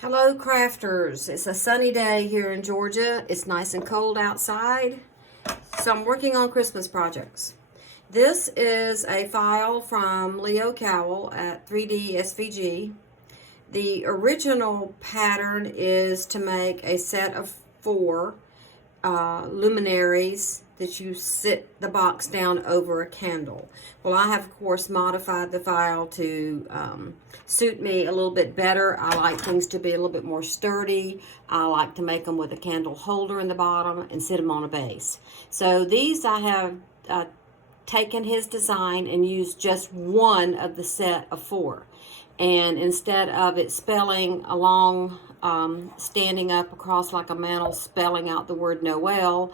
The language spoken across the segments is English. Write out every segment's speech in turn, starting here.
Hello crafters, it's a sunny day here in Georgia. It's nice and cold outside, so I'm working on Christmas projects. This is a file from Leo Cowell at 3D SVG. The original pattern is to make a set of 4 luminaries that you sit the box down over a candle. Well, I have, of course, modified the file to suit me a little bit better. I like things to be a little bit more sturdy. I like to make them with a candle holder in the bottom and sit them on a base. So these I have taken his design and used just one of the set of 4. And instead of it spelling along, standing up across like a mantle, spelling out the word Noel,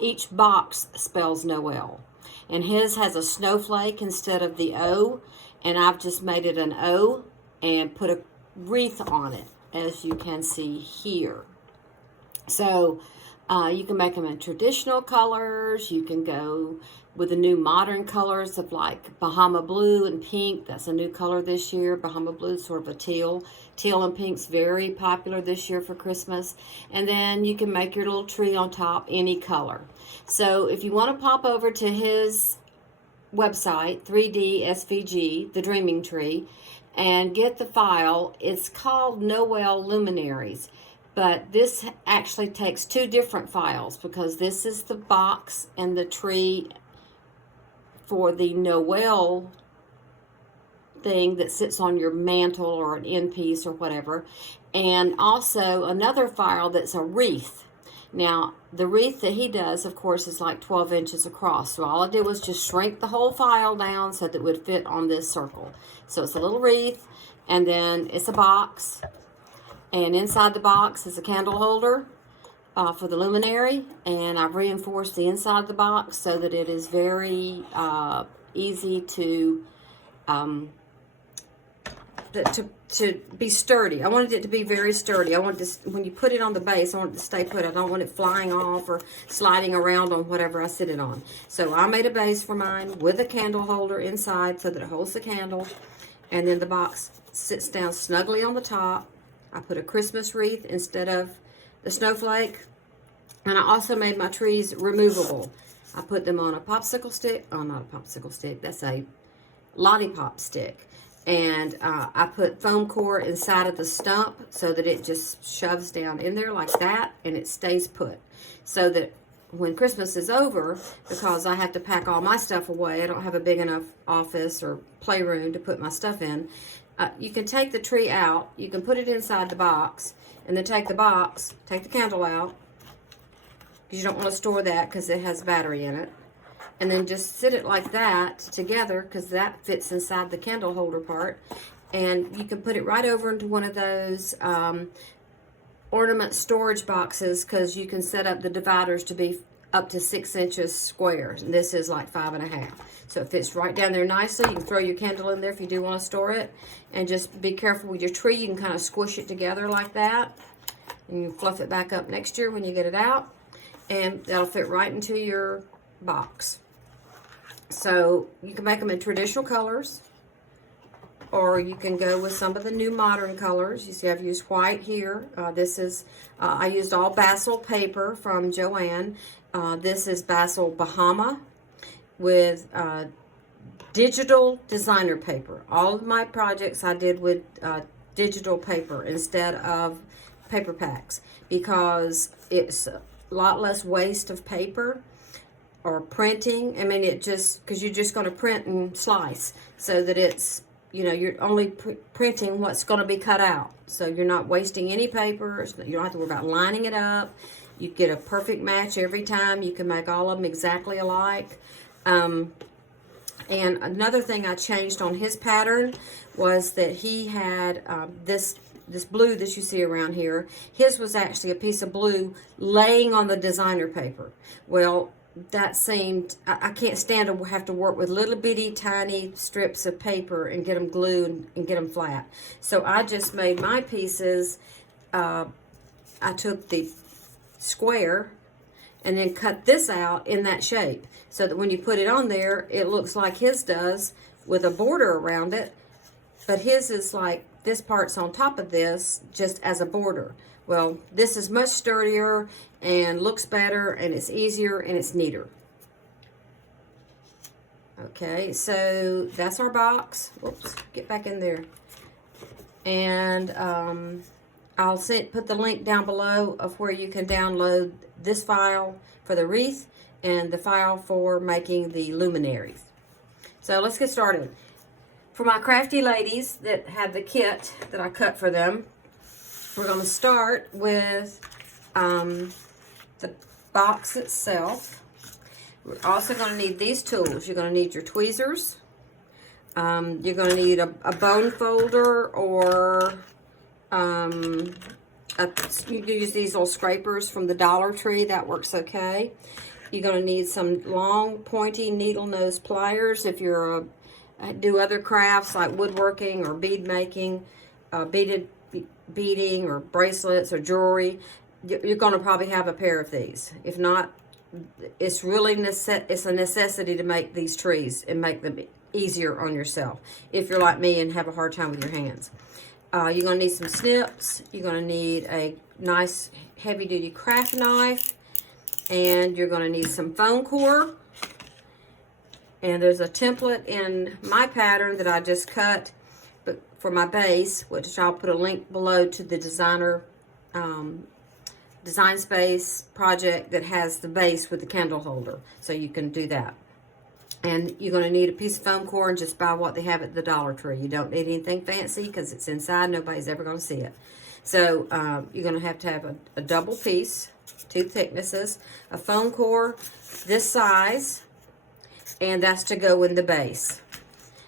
each box spells Noel. And his has a snowflake instead of the O, and I've just made it an O and put a wreath on it, as you can see here. So you can make them in traditional colors. You can go with the new modern colors of like Bahama blue and pink. That's a new color this year. Bahama blue is sort of a teal. Teal and pink's very popular this year for Christmas. And then you can make your little tree on top any color. So if you want to pop over to his website, 3D SVG, The Dreaming Tree, and get the file, it's called Noel Luminaries. But this actually takes 2 different files because this is the box and the tree for the Noel thing that sits on your mantle or an end piece or whatever. And also another file that's a wreath. Now, the wreath that he does, of course, is like 12 inches across. So all I did was just shrink the whole file down so that it would fit on this circle. So it's a little wreath, and then it's a box. And inside the box is a candle holder for the luminary, and I've reinforced the inside of the box so that it is very easy to be sturdy. I wanted it to be very sturdy. I wanted to, when you put it on the base, I want it to stay put. I don't want it flying off or sliding around on whatever I sit it on. So I made a base for mine with a candle holder inside so that it holds the candle, and then the box sits down snugly on the top. I put a Christmas wreath instead of the snowflake. And I also made my trees removable. I put them on a popsicle stick. Oh, not a popsicle stick. That's a lollipop stick. And I put foam core inside of the stump so that it just shoves down in there like that. And it stays put. So that when Christmas is over, because I have to pack all my stuff away, I don't have a big enough office or playroom to put my stuff in. You can take the tree out, you can put it inside the box, and then take the box, take the candle out, because you don't want to store that because it has battery in it, and then just sit it like that together because that fits inside the candle holder part, and you can put it right over into one of those ornament storage boxes because you can set up the dividers to be up to 6 inches square, and this is like 5.5. So it fits right down there nicely. You can throw your candle in there if you do want to store it. And just be careful with your tree. You can kind of squish it together like that. And you fluff it back up next year when you get it out. And that'll fit right into your box. So you can make them in traditional colors. Or you can go with some of the new modern colors. You see I've used white here. This is, I used all Basil paper from Joann. This is Basil Bahama with digital designer paper. All of my projects I did with digital paper instead of paper packs because it's a lot less waste of paper or printing. I mean, it just, because you're just going to print and slice so that it's, you know, you're only printing what's going to be cut out. So you're not wasting any paper. You don't have to worry about lining it up. You get a perfect match every time. You can make all of them exactly alike. And another thing I changed on his pattern was that he had this blue that you see around here. His was actually a piece of blue laying on the designer paper. Well, that seemed, I can't stand to have to work with little bitty tiny strips of paper and get them glued and get them flat. So I just made my pieces, I took the square and then cut this out in that shape so that when you put it on there, it looks like his does with a border around it. But his is like this part's on top of this just as a border. Well, this is much sturdier and looks better, and it's easier and it's neater. Okay, so that's our box. Whoops, get back in there. And I'll put the link down below of where you can download this file for the wreath and the file for making the luminaries. So let's get started. For my crafty ladies that have the kit that I cut for them, we're going to start with the box itself. We're also going to need these tools. You're going to need your tweezers. You're going to need a bone folder, or you can use these little scrapers from the Dollar Tree. That works okay. You're going to need some long, pointy needle nose pliers if you're do other crafts like woodworking or bead making, beading or bracelets or jewelry. You're going to probably have a pair of these. If not, it's really it's a necessity to make these trees and make them easier on yourself if you're like me and have a hard time with your hands. You're going to need some snips. You're going to need a nice heavy-duty craft knife, and you're going to need some foam core. And there's a template in my pattern that I just cut for my base, which I'll put a link below to the designer Design Space project that has the base with the candle holder, so you can do that. And you're going to need a piece of foam core and just buy what they have at the Dollar Tree. You don't need anything fancy because it's inside. Nobody's ever going to see it. So you're going to have a double piece, 2 thicknesses, a foam core this size, and that's to go in the base.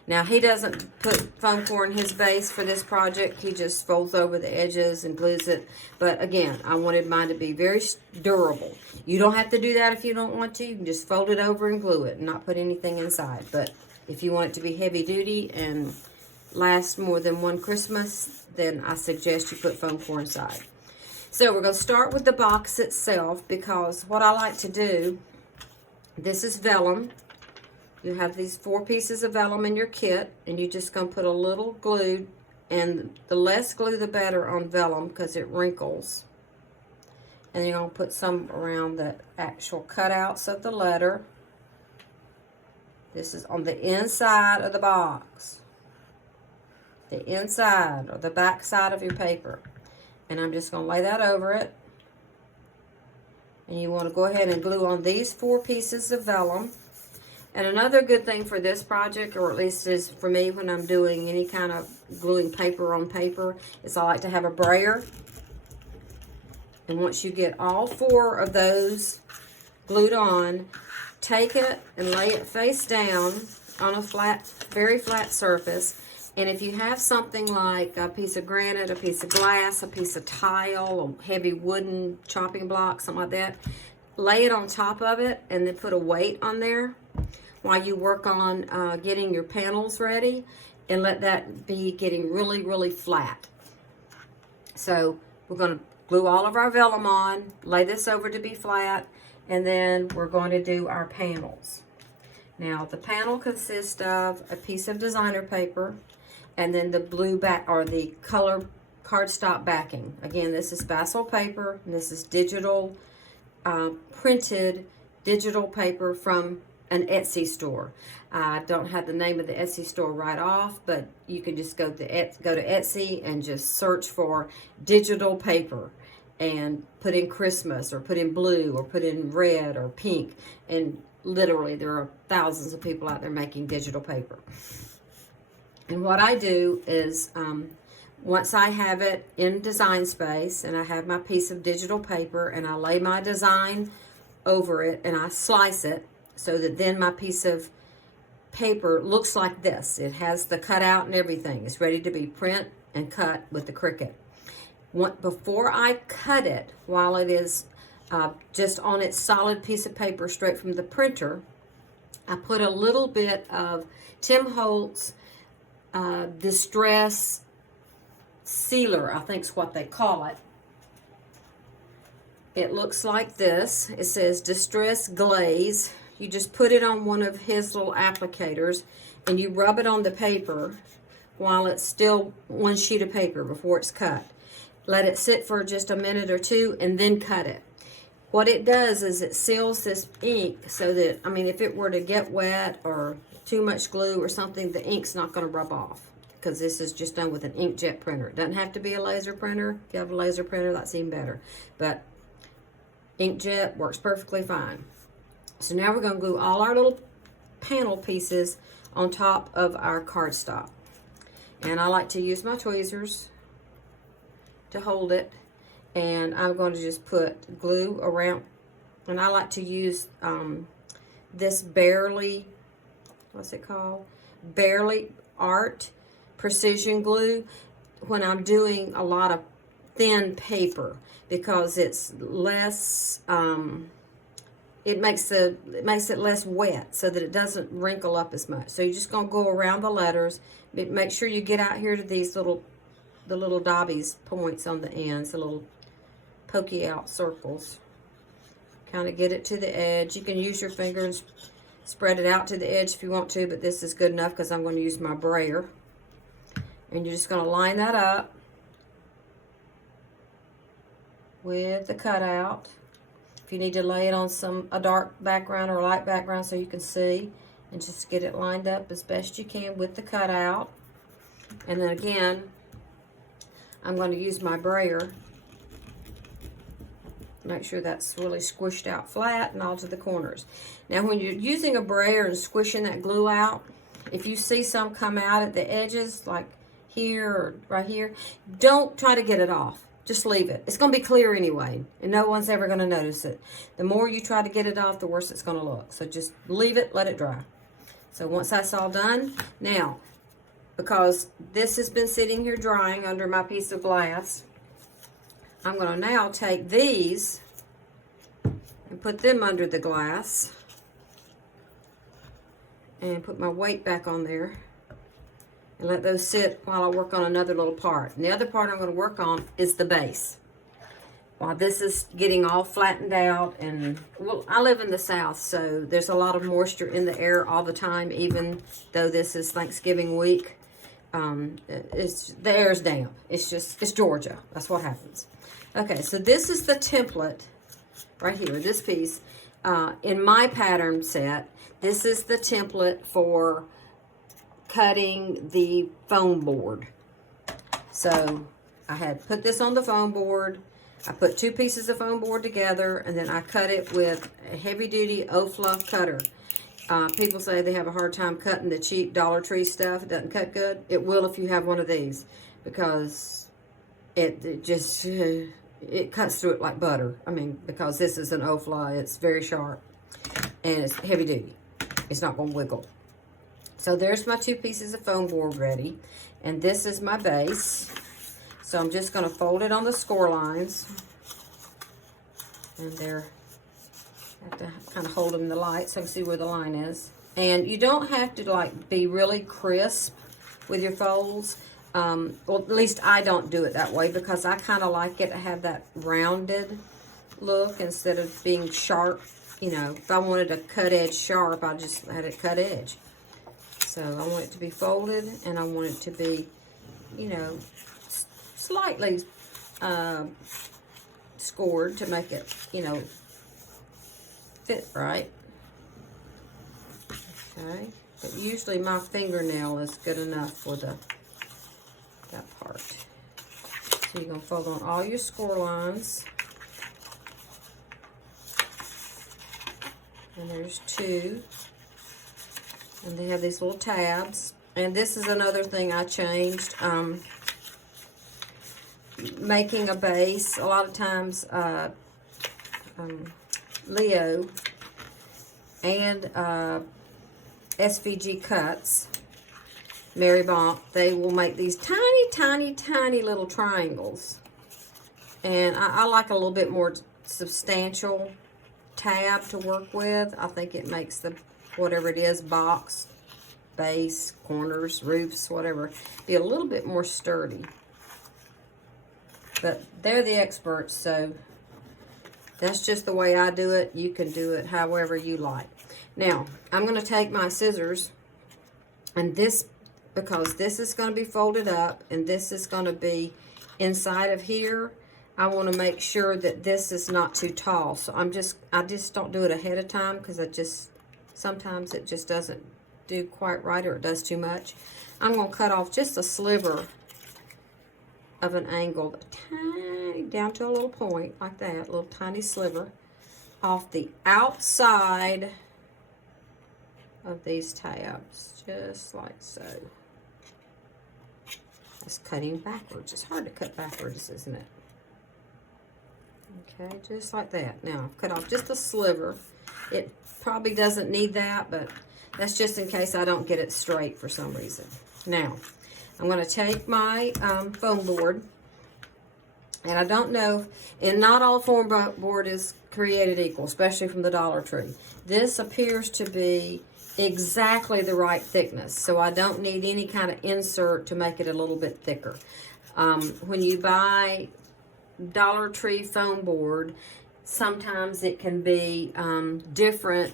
Now, he doesn't put foam core in his base for this project. He just folds over the edges and glues it. But again, I wanted mine to be very durable. You don't have to do that if you don't want to. You can just fold it over and glue it and not put anything inside. But if you want it to be heavy duty and last more than one Christmas, then I suggest you put foam core inside. So we're going to start with the box itself, because what I like to do, this is vellum. You have these 4 pieces of vellum in your kit, and you're just going to put a little glue, and the less glue the better on vellum because it wrinkles. And you're going to put some around the actual cutouts of the letter. This is on the inside of the box. The inside or the back side of your paper. And I'm just going to lay that over it. And you want to go ahead and glue on these 4 pieces of vellum. And another good thing for this project, or at least is for me when I'm doing any kind of gluing paper on paper, is I like to have a brayer. And once you get all 4 of those glued on, take it and lay it face down on a flat, very flat surface. And if you have something like a piece of granite, a piece of glass, a piece of tile, a heavy wooden chopping block, something like that, lay it on top of it and then put a weight on there while you work on getting your panels ready, and let that be getting really, really flat. So we're going to glue all of our vellum on, lay this over to be flat, and then we're going to do our panels. Now the panel consists of a piece of designer paper and then the blue back, or the color cardstock backing. Again, this is Basil paper, and this is digital, printed digital paper from an Etsy store. I don't have the name of the Etsy store right off, but you can just go to Etsy and just search for digital paper and put in Christmas or put in blue or put in red or pink, and literally there are thousands of people out there making digital paper. And what I do is once I have it in Design Space and I have my piece of digital paper and I lay my design over it and I slice it, so that then my piece of paper looks like this. It has the cutout and everything. It's ready to be print and cut with the Cricut. Before I cut it, while it is just on its solid piece of paper straight from the printer, I put a little bit of Tim Holtz Distress Sealer, I think is what they call it. It looks like this. It says Distress Glaze. You just put it on one of his little applicators and you rub it on the paper while it's still one sheet of paper before it's cut. Let it sit for just a minute or two and then cut it. What it does is it seals this ink so that, I mean, if it were to get wet or too much glue or something, the ink's not going to rub off, because this is just done with an inkjet printer. It doesn't have to be a laser printer. If you have a laser printer, that's even better. But inkjet works perfectly fine. So now we're going to glue all our little panel pieces on top of our cardstock. And I like to use my tweezers to hold it. And I'm going to just put glue around. And I like to use this Barely, what's it called? Barely Art Precision Glue when I'm doing a lot of thin paper, because it's less, it makes it less wet so that it doesn't wrinkle up as much. So you're just going to go around the letters. Make sure you get out here to these the little dobbies points on the ends, the little pokey out circles. Kind of get it to the edge. You can use your finger and spread it out to the edge if you want to, but this is good enough because I'm going to use my brayer. And you're just going to line that up with the cutout. If you need to lay it on a dark background or a light background so you can see, and just get it lined up as best you can with the cutout. And then again, I'm going to use my brayer. Make sure that's really squished out flat and all to the corners. Now when you're using a brayer and squishing that glue out, if you see some come out at the edges, like here or right here, don't try to get it off. Just leave it. It's going to be clear anyway, and no one's ever going to notice it. The more you try to get it off, the worse it's going to look. So just leave it, let it dry. So once that's all done, now, because this has been sitting here drying under my piece of glass, I'm going to now take these and put them under the glass and put my weight back on there and let those sit while I work on another little part. And the other part I'm going to work on is the base. While this is getting all flattened out, and well, I live in the South, so there's a lot of moisture in the air all the time, even though this is Thanksgiving week. The air's damp. It's Georgia. That's what happens. Okay, so this is the template right here, this piece. In my pattern set, this is the template for cutting the foam board. So I had put this on the foam board. I put 2 pieces of foam board together, and then I cut it with a heavy-duty Ofla cutter. People say they have a hard time cutting the cheap Dollar Tree stuff. It doesn't cut good. It will if you have one of these, because it just it cuts through it like butter. I mean, because this is an Ofla, it's very sharp and it's heavy duty. It's not going to wiggle. So there's my 2 pieces of foam board ready, and this is my base. So I'm just going to fold it on the score lines, and there. I have to kind of hold them in the light so I can see where the line is. And you don't have to like be really crisp with your folds. Well, at least I don't do it that way, because I kind of like it to have that rounded look instead of being sharp. You know, if I wanted a cut edge sharp, I just had it cut edge. So I want it to be folded, and I want it to be, you know, slightly scored to make it, you know, fit right. Okay, but usually my fingernail is good enough for that part. So you're going to fold on all your score lines. And there's 2. And they have these little tabs. And this is another thing I changed. Making a base, a lot of times Leo and SVG Cuts, Mary Bonk, they will make these tiny, tiny, tiny little triangles. And I like a little bit more substantial tab to work with. I think it makes the, whatever it is, box, base, corners, roofs, whatever, be a little bit more sturdy. But they're the experts, so that's just the way I do it. You can do it however you like. Now, I'm going to take my scissors, and this because this is going to be folded up and this is going to be inside of here. I want to make sure that this is not too tall. So I just don't do it ahead of time because sometimes it just doesn't do quite right, or it does too much. I'm going to cut off just a sliver of an angle, tiny, down to a little point like that, a little tiny sliver off the outside of these tabs, just like so. It's cutting backwards. It's hard to cut backwards, isn't it? Okay, just like that. Now, I've cut off just a sliver. It probably doesn't need that, but that's just in case I don't get it straight for some reason. Now, I'm going to take my foam board, and I don't know, and not all foam board is created equal, especially from the Dollar Tree. This appears to be exactly the right thickness, so I don't need any kind of insert to make it a little bit thicker. When you buy Dollar Tree foam board, sometimes it can be different.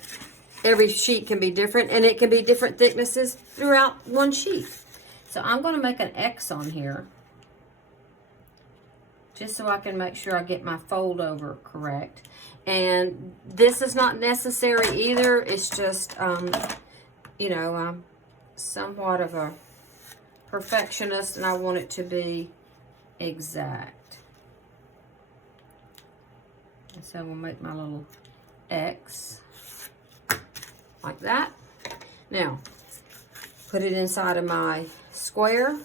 Every sheet can be different, and it can be different thicknesses throughout one sheet. So I'm going to make an X on here, just so I can make sure I get my fold over correct. And this is not necessary either. It's just, you know, I'm somewhat of a perfectionist, and I want it to be exact. And so we'll make my little X like that. Now, put it inside of my square,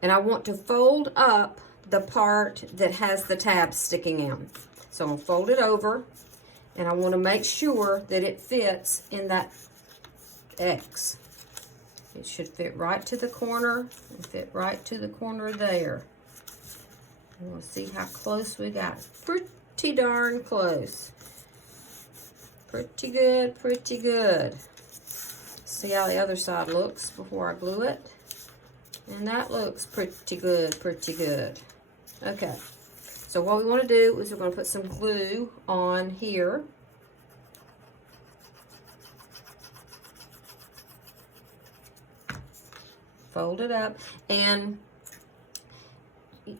and I want to fold up the part that has the tabs sticking in. So I'll fold it over, and I want to make sure that it fits in that X. It should fit right to the corner and fit right to the corner there. And we'll see how close we got. Pretty darn close. Pretty good, pretty good. See how the other side looks before I glue it. And that looks pretty good, pretty good. Okay, so what we want to do is we're going to put some glue on here. Fold it up. And,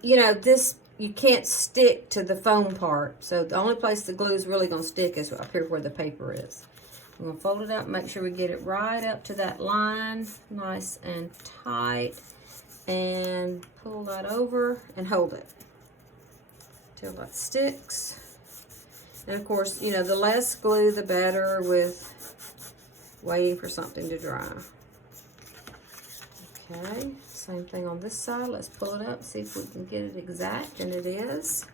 you know, this, you can't stick to the foam part. So the only place the glue is really going to stick is up here where the paper is. I'm going to fold it up, make sure we get it right up to that line, nice and tight, and pull that over and hold it till that sticks. And of course, you know, the less glue, the better with waiting for something to dry. Okay, same thing on this side. Let's pull it up, see if we can get it exact, and it is.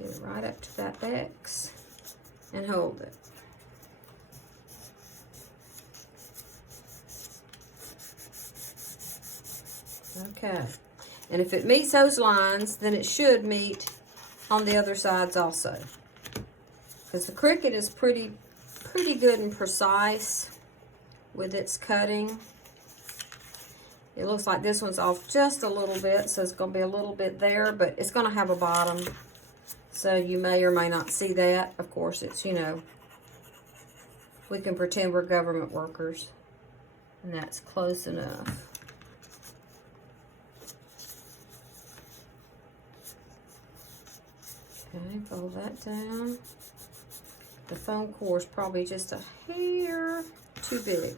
Get it right up to that X and hold it. Okay, and if it meets those lines, then it should meet on the other sides also. Because the Cricut is pretty good and precise with its cutting. It looks like this one's off just a little bit, so it's going to be a little bit there, but it's going to have a bottom. So you may or may not see that. Of course, it's, you know, we can pretend we're government workers. And that's close enough. Okay, fold that down. The foam core is probably just a hair too big.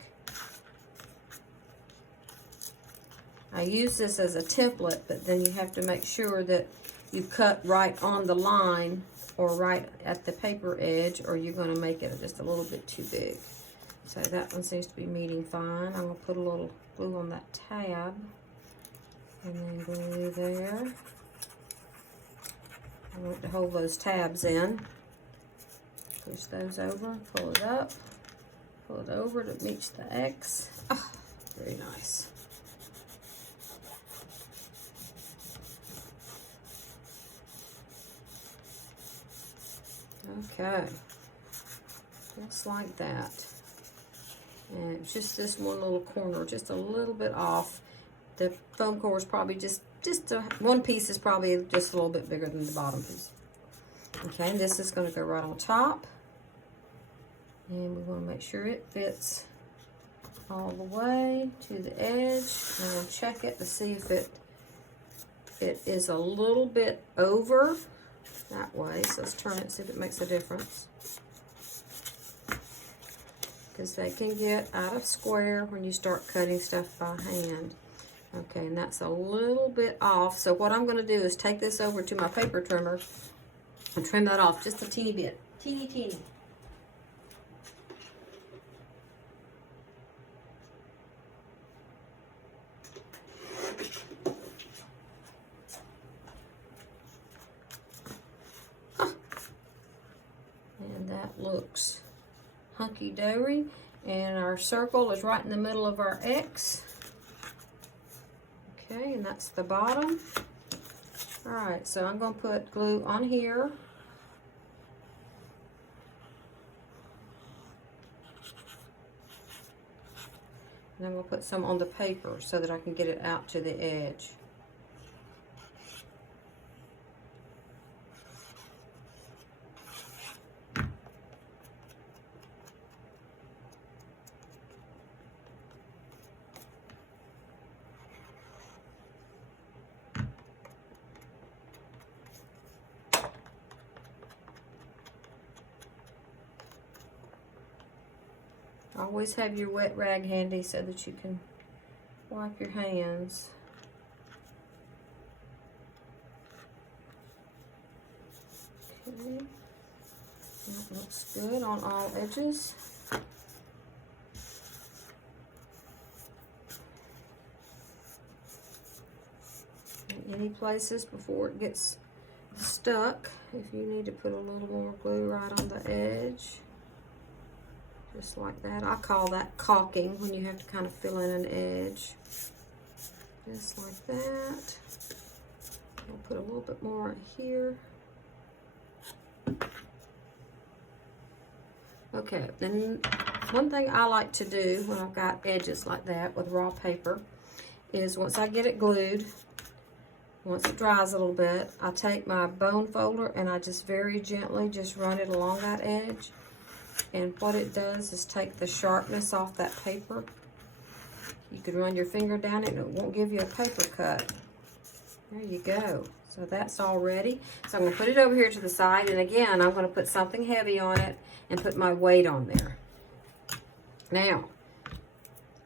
I use this as a template, but then you have to make sure that you cut right on the line or right at the paper edge, or you're going to make it just a little bit too big. So that one seems to be meeting fine. I'm going to put a little glue on that tab and then glue there. I want to hold those tabs in. Push those over, pull it up, pull it over to meet the X. Oh, very nice. Okay, just like that. And it's just this one little corner, just a little bit off. The foam core is probably just one piece is probably just a little bit bigger than the bottom piece. Okay, and this is going to go right on top. And we want to make sure it fits all the way to the edge. I'm going to check it to see if it is a little bit over that way. So let's turn it, see if it makes a difference. Because they can get out of square when you start cutting stuff by hand. Okay, and that's a little bit off. So what I'm going to do is take this over to my paper trimmer and trim that off just a teeny bit. Teeny, teeny. And that looks hunky-dory. And our circle is right in the middle of our X. Okay, and that's the bottom. All right, so I'm going to put glue on here. And I'm going to put some on the paper so that I can get it out to the edge. Always have your wet rag handy so that you can wipe your hands. Okay, that looks good on all edges. In any places before it gets stuck, if you need to put a little more glue right on the edge. Just like that. I call that caulking, when you have to kind of fill in an edge. Just like that. I'll put a little bit more right here. Okay, then one thing I like to do when I've got edges like that with raw paper is once I get it glued, once it dries a little bit, I take my bone folder and I just very gently just run it along that edge. And what it does is take the sharpness off that paper. You could run your finger down it and it won't give you a paper cut. There you go. So that's all ready. So I'm going to put it over here to the side. And again, I'm going to put something heavy on it and put my weight on there. Now,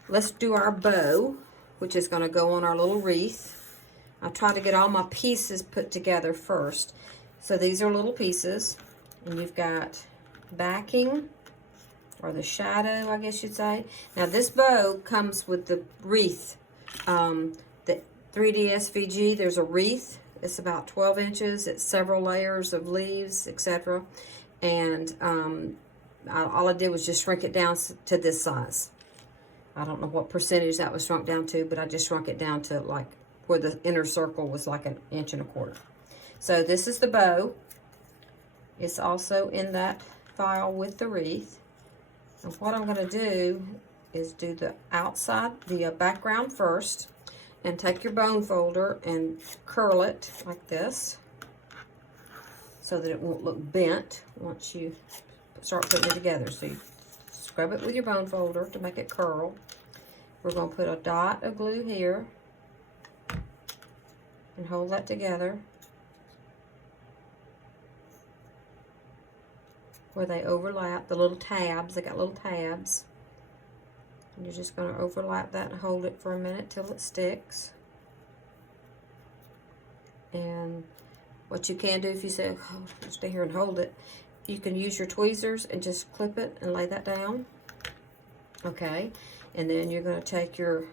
let's do our bow, which is going to go on our little wreath. I try to get all my pieces put together first. So these are little pieces. And you've got backing, or the shadow, I guess you'd say. Now this bow comes with the wreath. The 3D SVG, there's a wreath. It's about 12 inches. It's several layers of leaves, etc. And all I did was just shrink it down to this size. I don't know what percentage that was shrunk down to, but I just shrunk it down to like where the inner circle was like 1.25 inches. So this is the bow. It's also in that file with the wreath. And what I'm going to do is do the outside, the background first, and take your bone folder and curl it like this so that it won't look bent once you start putting it together. So you scrub it with your bone folder to make it curl. We're going to put a dot of glue here and hold that together where they overlap, the little tabs. They got little tabs. And you're just going to overlap that and hold it for a minute till it sticks. And what you can do if you say, oh, stay here and hold it, you can use your tweezers and just clip it and lay that down. Okay, and then you're going to take your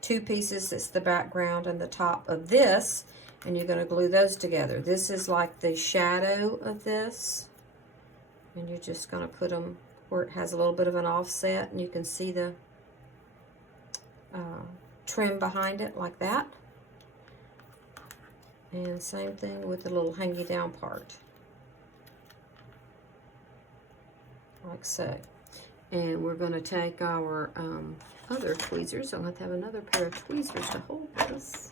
two pieces, that's the background and the top of this, and you're going to glue those together. This is like the shadow of this. And you're just going to put them where it has a little bit of an offset, and you can see the trim behind it like that. And same thing with the little hangy down part. Like so. And we're going to take our other tweezers. I'm going to have another pair of tweezers to hold this.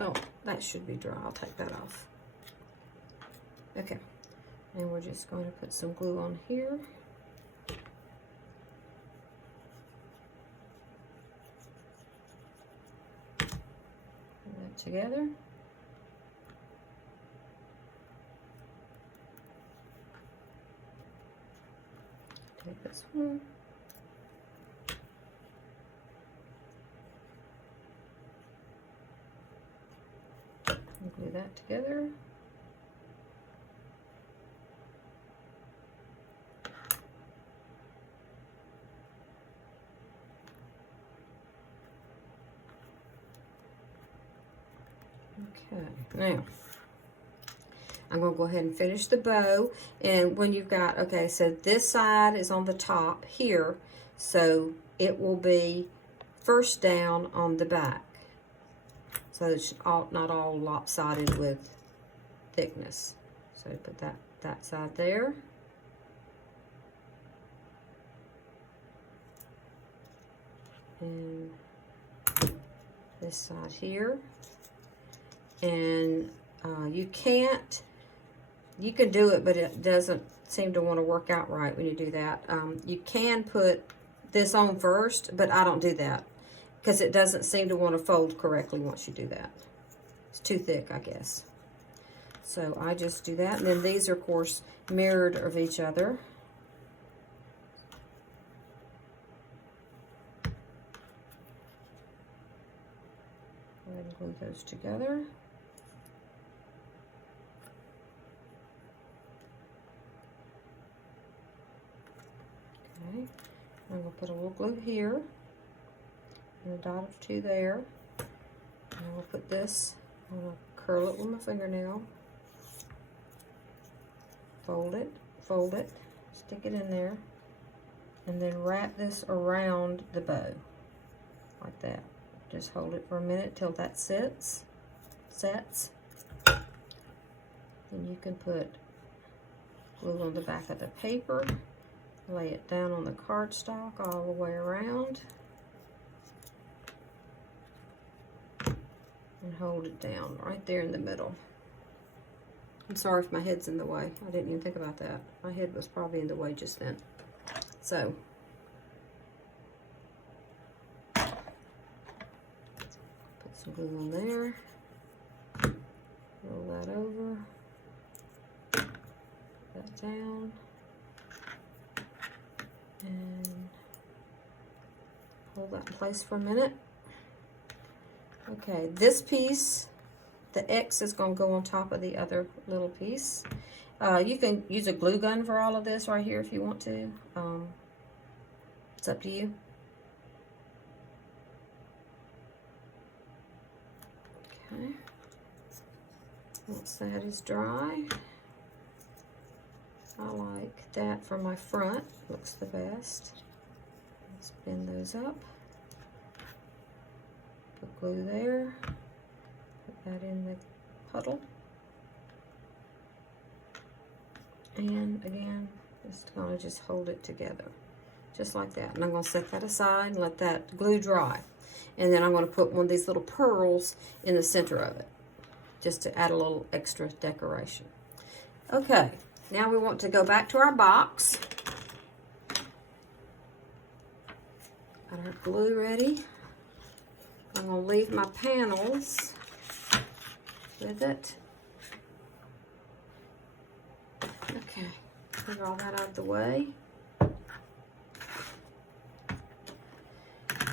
Oh, that should be dry. I'll take that off. Okay, and we're just going to put some glue on here. Put that together. Take this one. And glue that together. Okay, now I'm going to go ahead and finish the bow. And when you've got, okay, so this side is on the top here, so it will be first down on the back. So it's not all lopsided with thickness. So put that side there. And this side here. And you can do it, but it doesn't seem to want to work out right when you do that. You can put this on first, but I don't do that because it doesn't seem to want to fold correctly once you do that. It's too thick, I guess. So I just do that, and then these are, of course, mirrored of each other. Go ahead and glue those together. Okay, I'm going to put a little glue here, and a dot or two there. And I'll put this, I'm going to curl it with my fingernail, fold it, stick it in there, and then wrap this around the bow, like that. Just hold it for a minute till that sets. Then you can put glue on the back of the paper. Lay it down on the cardstock all the way around and hold it down right there in the middle. I'm sorry if my head's in the way. I didn't even think about that. My head was probably in the way just then. So put some glue on there. Roll that over. Put that down. And hold that in place for a minute. Okay, this piece, the X is going to go on top of the other little piece. You can use a glue gun for all of this right here if you want to. It's up to you. Okay. Once that is dry, I like that for my front. Looks the best. Let's bend those up. Put glue there. Put that in the puddle. And again, just gonna just hold it together. Just like that. And I'm gonna set that aside and let that glue dry. And then I'm gonna put one of these little pearls in the center of it, just to add a little extra decoration. Okay. Now we want to go back to our box. Got our glue ready. I'm going to leave my panels with it. Okay, get all that out of the way.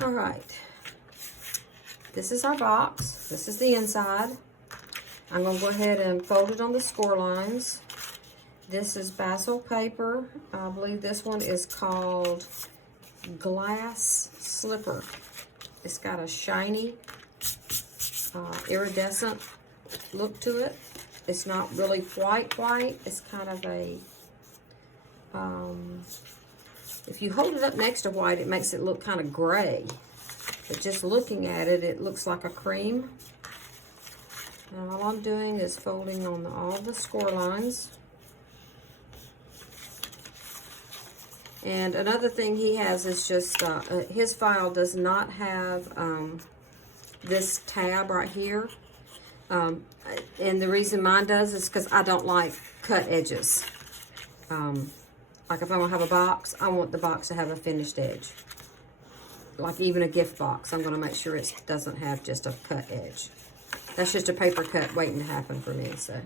All right. This is our box. This is the inside. I'm going to go ahead and fold it on the score lines. This is basil paper. I believe this one is called Glass Slipper. It's got a shiny, iridescent look to it. It's not really white. It's kind of a, if you hold it up next to white, it makes it look kind of gray. But just looking at it, it looks like a cream. And all I'm doing is folding on all the score lines. And another thing he has is just, his file does not have this tab right here. And the reason mine does is because I don't like cut edges. Like if I'm gonna have a box, I want the box to have a finished edge. Like even a gift box, I'm gonna make sure it doesn't have just a cut edge. That's just a paper cut waiting to happen for me, so.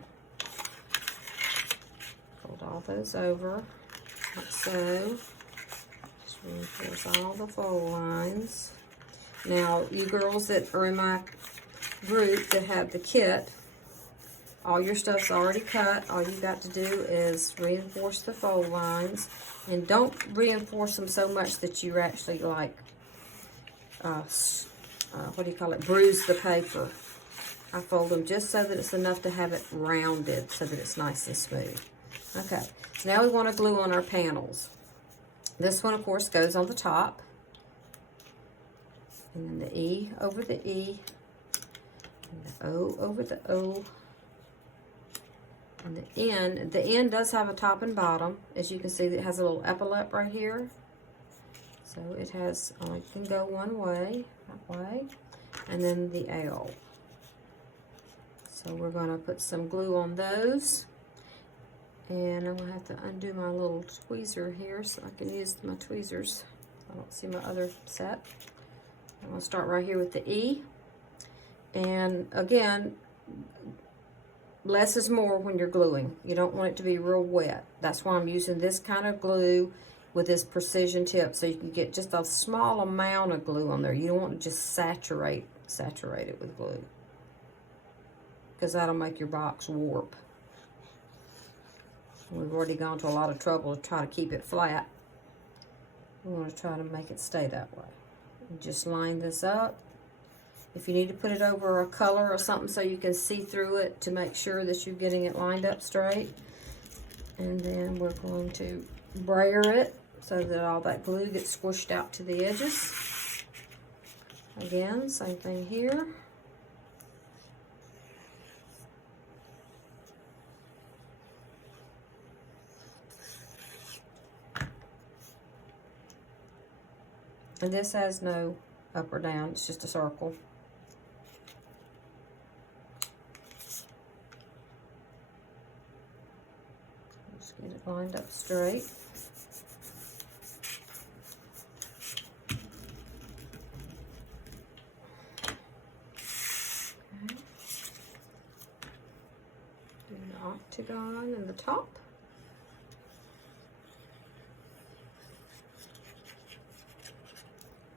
Fold all those over, like so. Just reinforce all the fold lines. Now, you girls that are in my group that have the kit, all your stuff's already cut. All you got to do is reinforce the fold lines. And don't reinforce them so much that you actually like, what do you call it, bruise the paper. I fold them just so that it's enough to have it rounded so that it's nice and smooth. Okay, so now we want to glue on our panels. This one, of course, goes on the top. And then the E over the E. And the O over the O. And the N does have a top and bottom. As you can see, it has a little epaulette right here. So it has, only can go one way, that way. And then the L. So we're going to put some glue on those. And I'm going to have to undo my little tweezer here so I can use my tweezers. I don't see my other set. I'm going to start right here with the E. And again, less is more when you're gluing. You don't want it to be real wet. That's why I'm using this kind of glue with this precision tip, so you can get just a small amount of glue on there. You don't want to just saturate it with glue, because that'll make your box warp. We've already gone to a lot of trouble to try to keep it flat. We want to try to make it stay that way. And just line this up. If you need to put it over a color or something so you can see through it to make sure that you're getting it lined up straight. And then we're going to brayer it so that all that glue gets squished out to the edges. Again, same thing here. And this has no up or down, it's just a circle. Just get it lined up straight. Okay. Do the octagon in the top.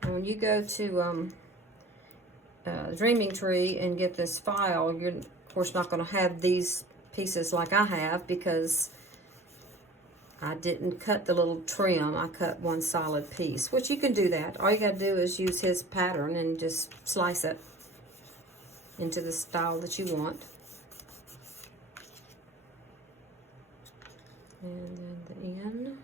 When you go to Dreaming Tree and get this file, you're of course not going to have these pieces like I have, because I didn't cut the little trim. I cut one solid piece, which you can do that. All you got to do is use his pattern and just slice it into the style that you want. And then the end.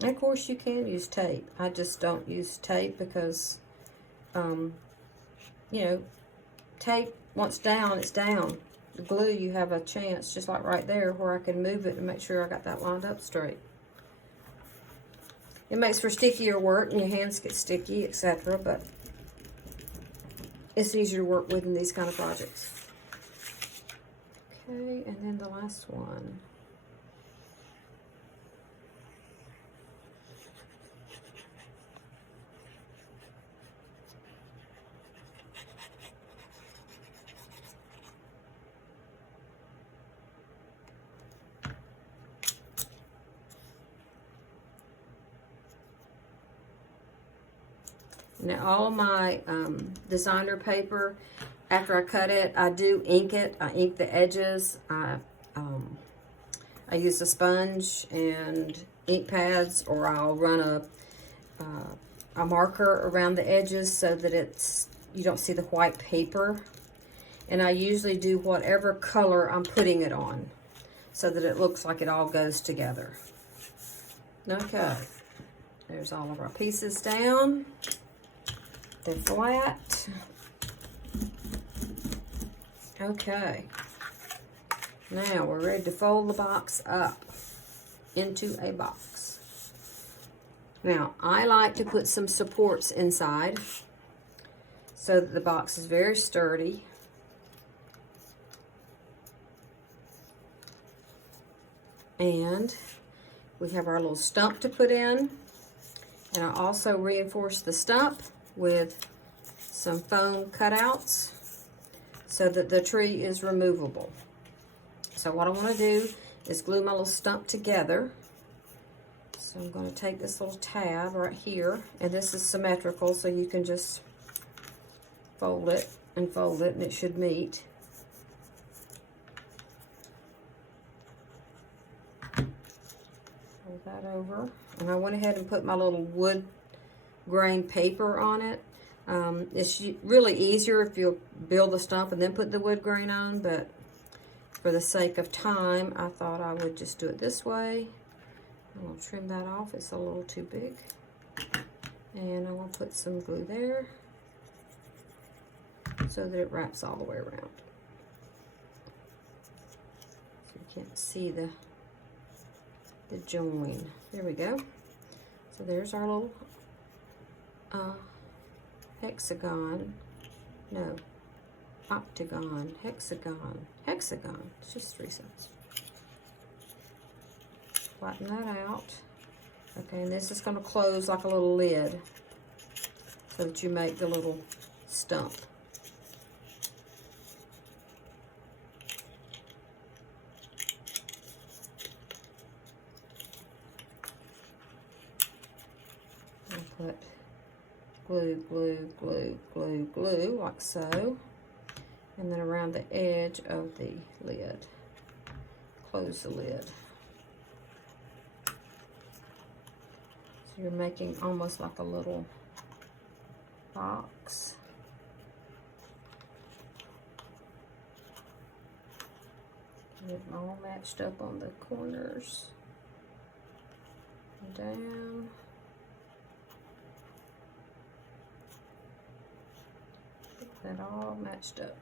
And of course you can use tape. I just don't use tape because, you know, tape, once down, it's down. The glue, you have a chance, just like right there, where I can move it and make sure I got that lined up straight. It makes for stickier work and your hands get sticky, etc. But it's easier to work with in these kind of projects. Okay, and then the last one. Now all of my designer paper, after I cut it, I do ink it. I ink the edges. I use a sponge and ink pads, or I'll run a marker around the edges so that you don't see the white paper. And I usually do whatever color I'm putting it on so that it looks like it all goes together. Okay. There's all of our pieces down. They're flat. Okay. Now we're ready to fold the box up into a box. Now, I like to put some supports inside so that the box is very sturdy. And we have our little stump to put in. And I also reinforce the stump with some foam cutouts so that the tree is removable. So what I want to do is glue my little stump together. So I'm going to take this little tab right here, and this is symmetrical, so you can just fold it, and it should meet. Fold that over, and I went ahead and put my little wood grain paper on it. It's really easier if you build the stump and then put the wood grain on, but for the sake of time, I thought I would just do it this way. I'm going to trim that off. It's a little too big. And I'm going to put some glue there so that it wraps all the way around. So you can't see the join. There we go. So there's our little hexagon. No. Octagon, hexagon. It's just 3 cents. Flatten that out. Okay, and this is going to close like a little lid so that you make the little stump. I'll put glue, like so. And then around the edge of the lid. Close the lid. So you're making almost like a little box. Get it all matched up on the corners. And down. Get that all matched up.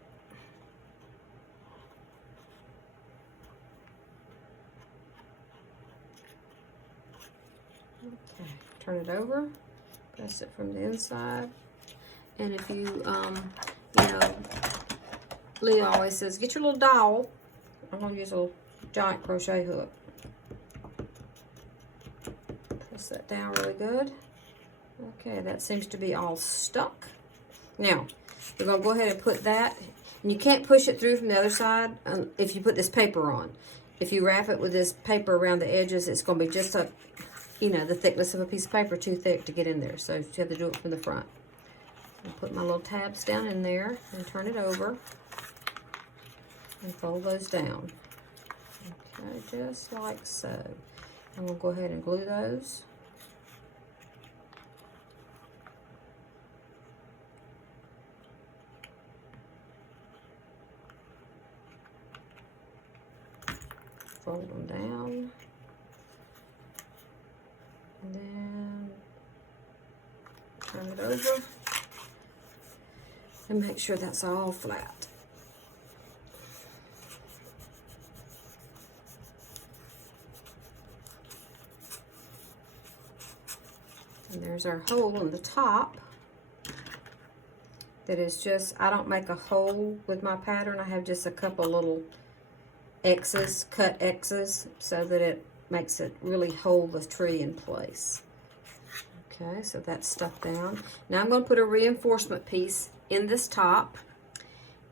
Okay, turn it over, press it from the inside, and if you, you know, Leo always says, get your little dowel. I'm going to use a little giant crochet hook. Press that down really good. Okay, that seems to be all stuck. Now, we're going to go ahead and put that, and you can't push it through from the other side if you put this paper on. If you wrap it with this paper around the edges, it's going to be just a, you know, the thickness of a piece of paper, too thick to get in there. So you have to do it from the front. I'll put my little tabs down in there and turn it over and fold those down. Okay, just like so. I'm going to go ahead and glue those. Fold them down. And then turn it over and make sure that's all flat. And there's our hole in the top. That is just, I don't make a hole with my pattern. I have just a couple little X's, cut X's, so that it makes it really hold the tree in place. Okay, so that's stuck down. Now I'm going to put a reinforcement piece in this top,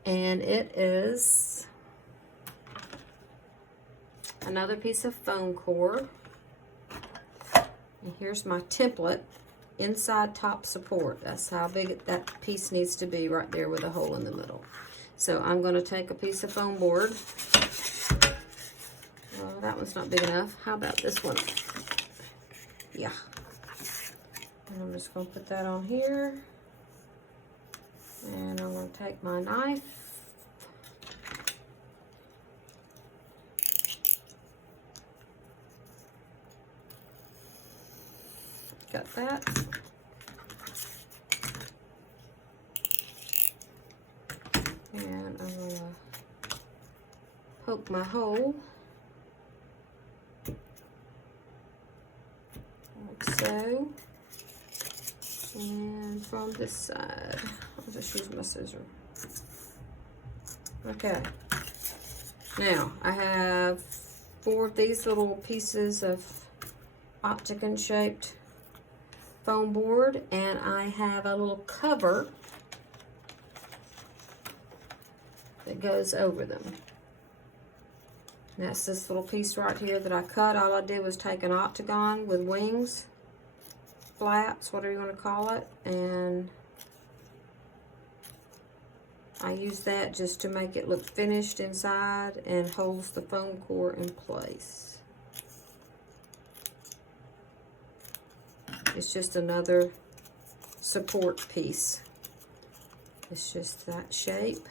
and it is another piece of foam core. And here's my template inside top support. That's how big that piece needs to be right there with a hole in the middle. So I'm going to take a piece of foam board. Well, that one's not big enough. How about this one? Yeah. And I'm just going to put that on here. And I'm going to take my knife. Got that. And I'm going to poke my hole. Like so. And from this side, I'll just use my scissors. Okay. Now, I have 4 of these little pieces of octagon shaped foam board, and I have a little cover that goes over them. And that's this little piece right here that I cut. All I did was take an octagon with wings, flaps, whatever you want to call it, and I use that just to make it look finished inside and holds the foam core in place. It's just another support piece. It's just that shape.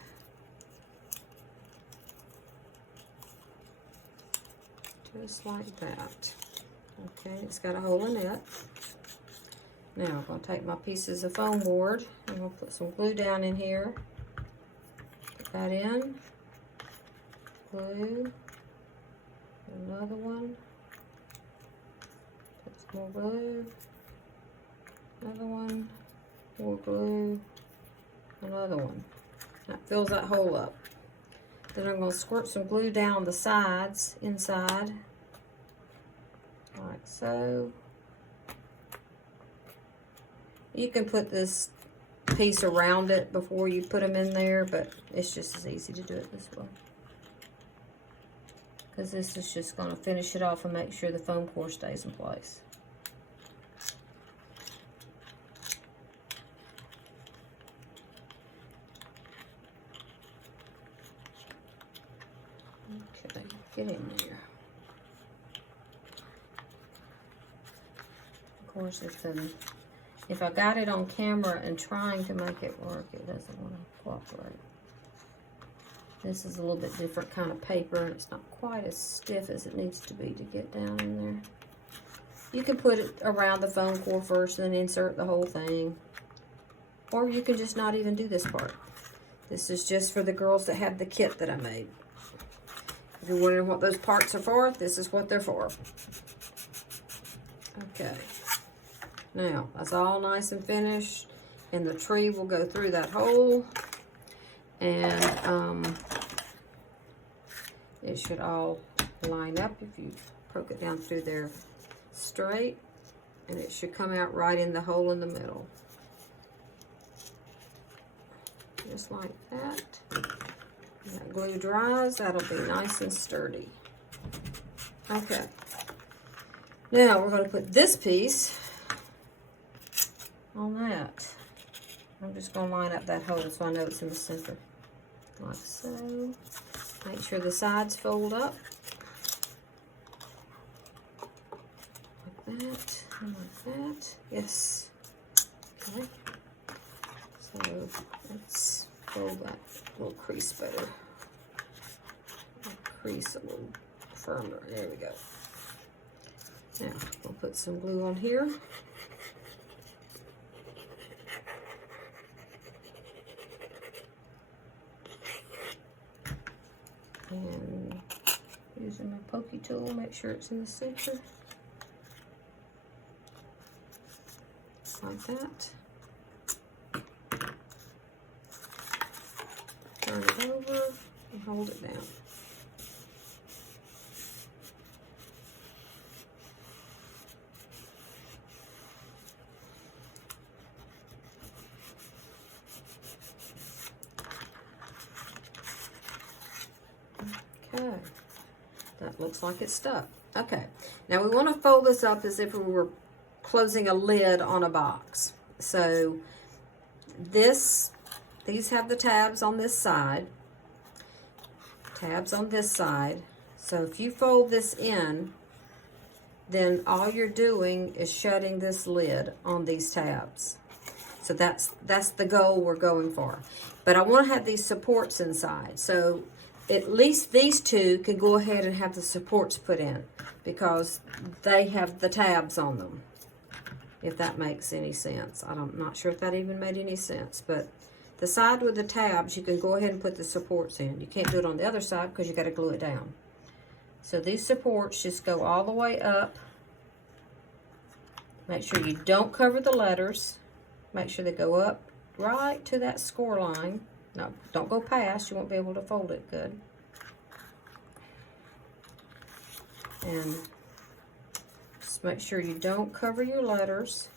Just like that. Okay, it's got a hole in it. Now I'm going to take my pieces of foam board. I'm going to put some glue down in here. Put that in. Glue. Another one. Put some more glue. Another one. More glue. Another one. That fills that hole up. Then I'm going to squirt some glue down the sides, inside, like so. You can put this piece around it before you put them in there, but it's just as easy to do it this way. Because this is just going to finish it off and make sure the foam core stays in place. Okay, get in there. Of course, if I got it on camera and trying to make it work, it doesn't want to cooperate. This is a little bit different kind of paper, and it's not quite as stiff as it needs to be to get down in there. You can put it around the foam core first and then insert the whole thing. Or you can just not even do this part. This is just for the girls that have the kit that I made. If you're wondering what those parts are for, this is what they're for. Okay. Now, that's all nice and finished, and the tree will go through that hole, and it should all line up if you poke it down through there straight, and it should come out right in the hole in the middle. Just like that. When that glue dries, that'll be nice and sturdy. Okay. Now we're going to put this piece on that. I'm just going to line up that hole so I know it's in the center. Like so. Make sure the sides fold up. Like that. And like that. Yes. Okay. So let's fold that little crease better. Crease a little firmer. There we go. Now we'll put some glue on here. And using my pokey tool, make sure it's in the center. Like that. Turn it over and hold it down. Okay, that looks like it's stuck. Okay, now we want to fold this up as if we were closing a lid on a box. So these have the tabs on this side, tabs on this side. So if you fold this in, then all you're doing is shutting this lid on these tabs. So that's the goal we're going for. But I want to have these supports inside. So at least these two can go ahead and have the supports put in because they have the tabs on them. if that makes any sense. I'm not sure if that even made any sense, but the side with the tabs, you can go ahead and put the supports in. You can't do it on the other side because you got to glue it down. So these supports just go all the way up. Make sure you don't cover the letters. Make sure they go up right to that score line. No, don't go past. You won't be able to fold it good. And just make sure you don't cover your letters.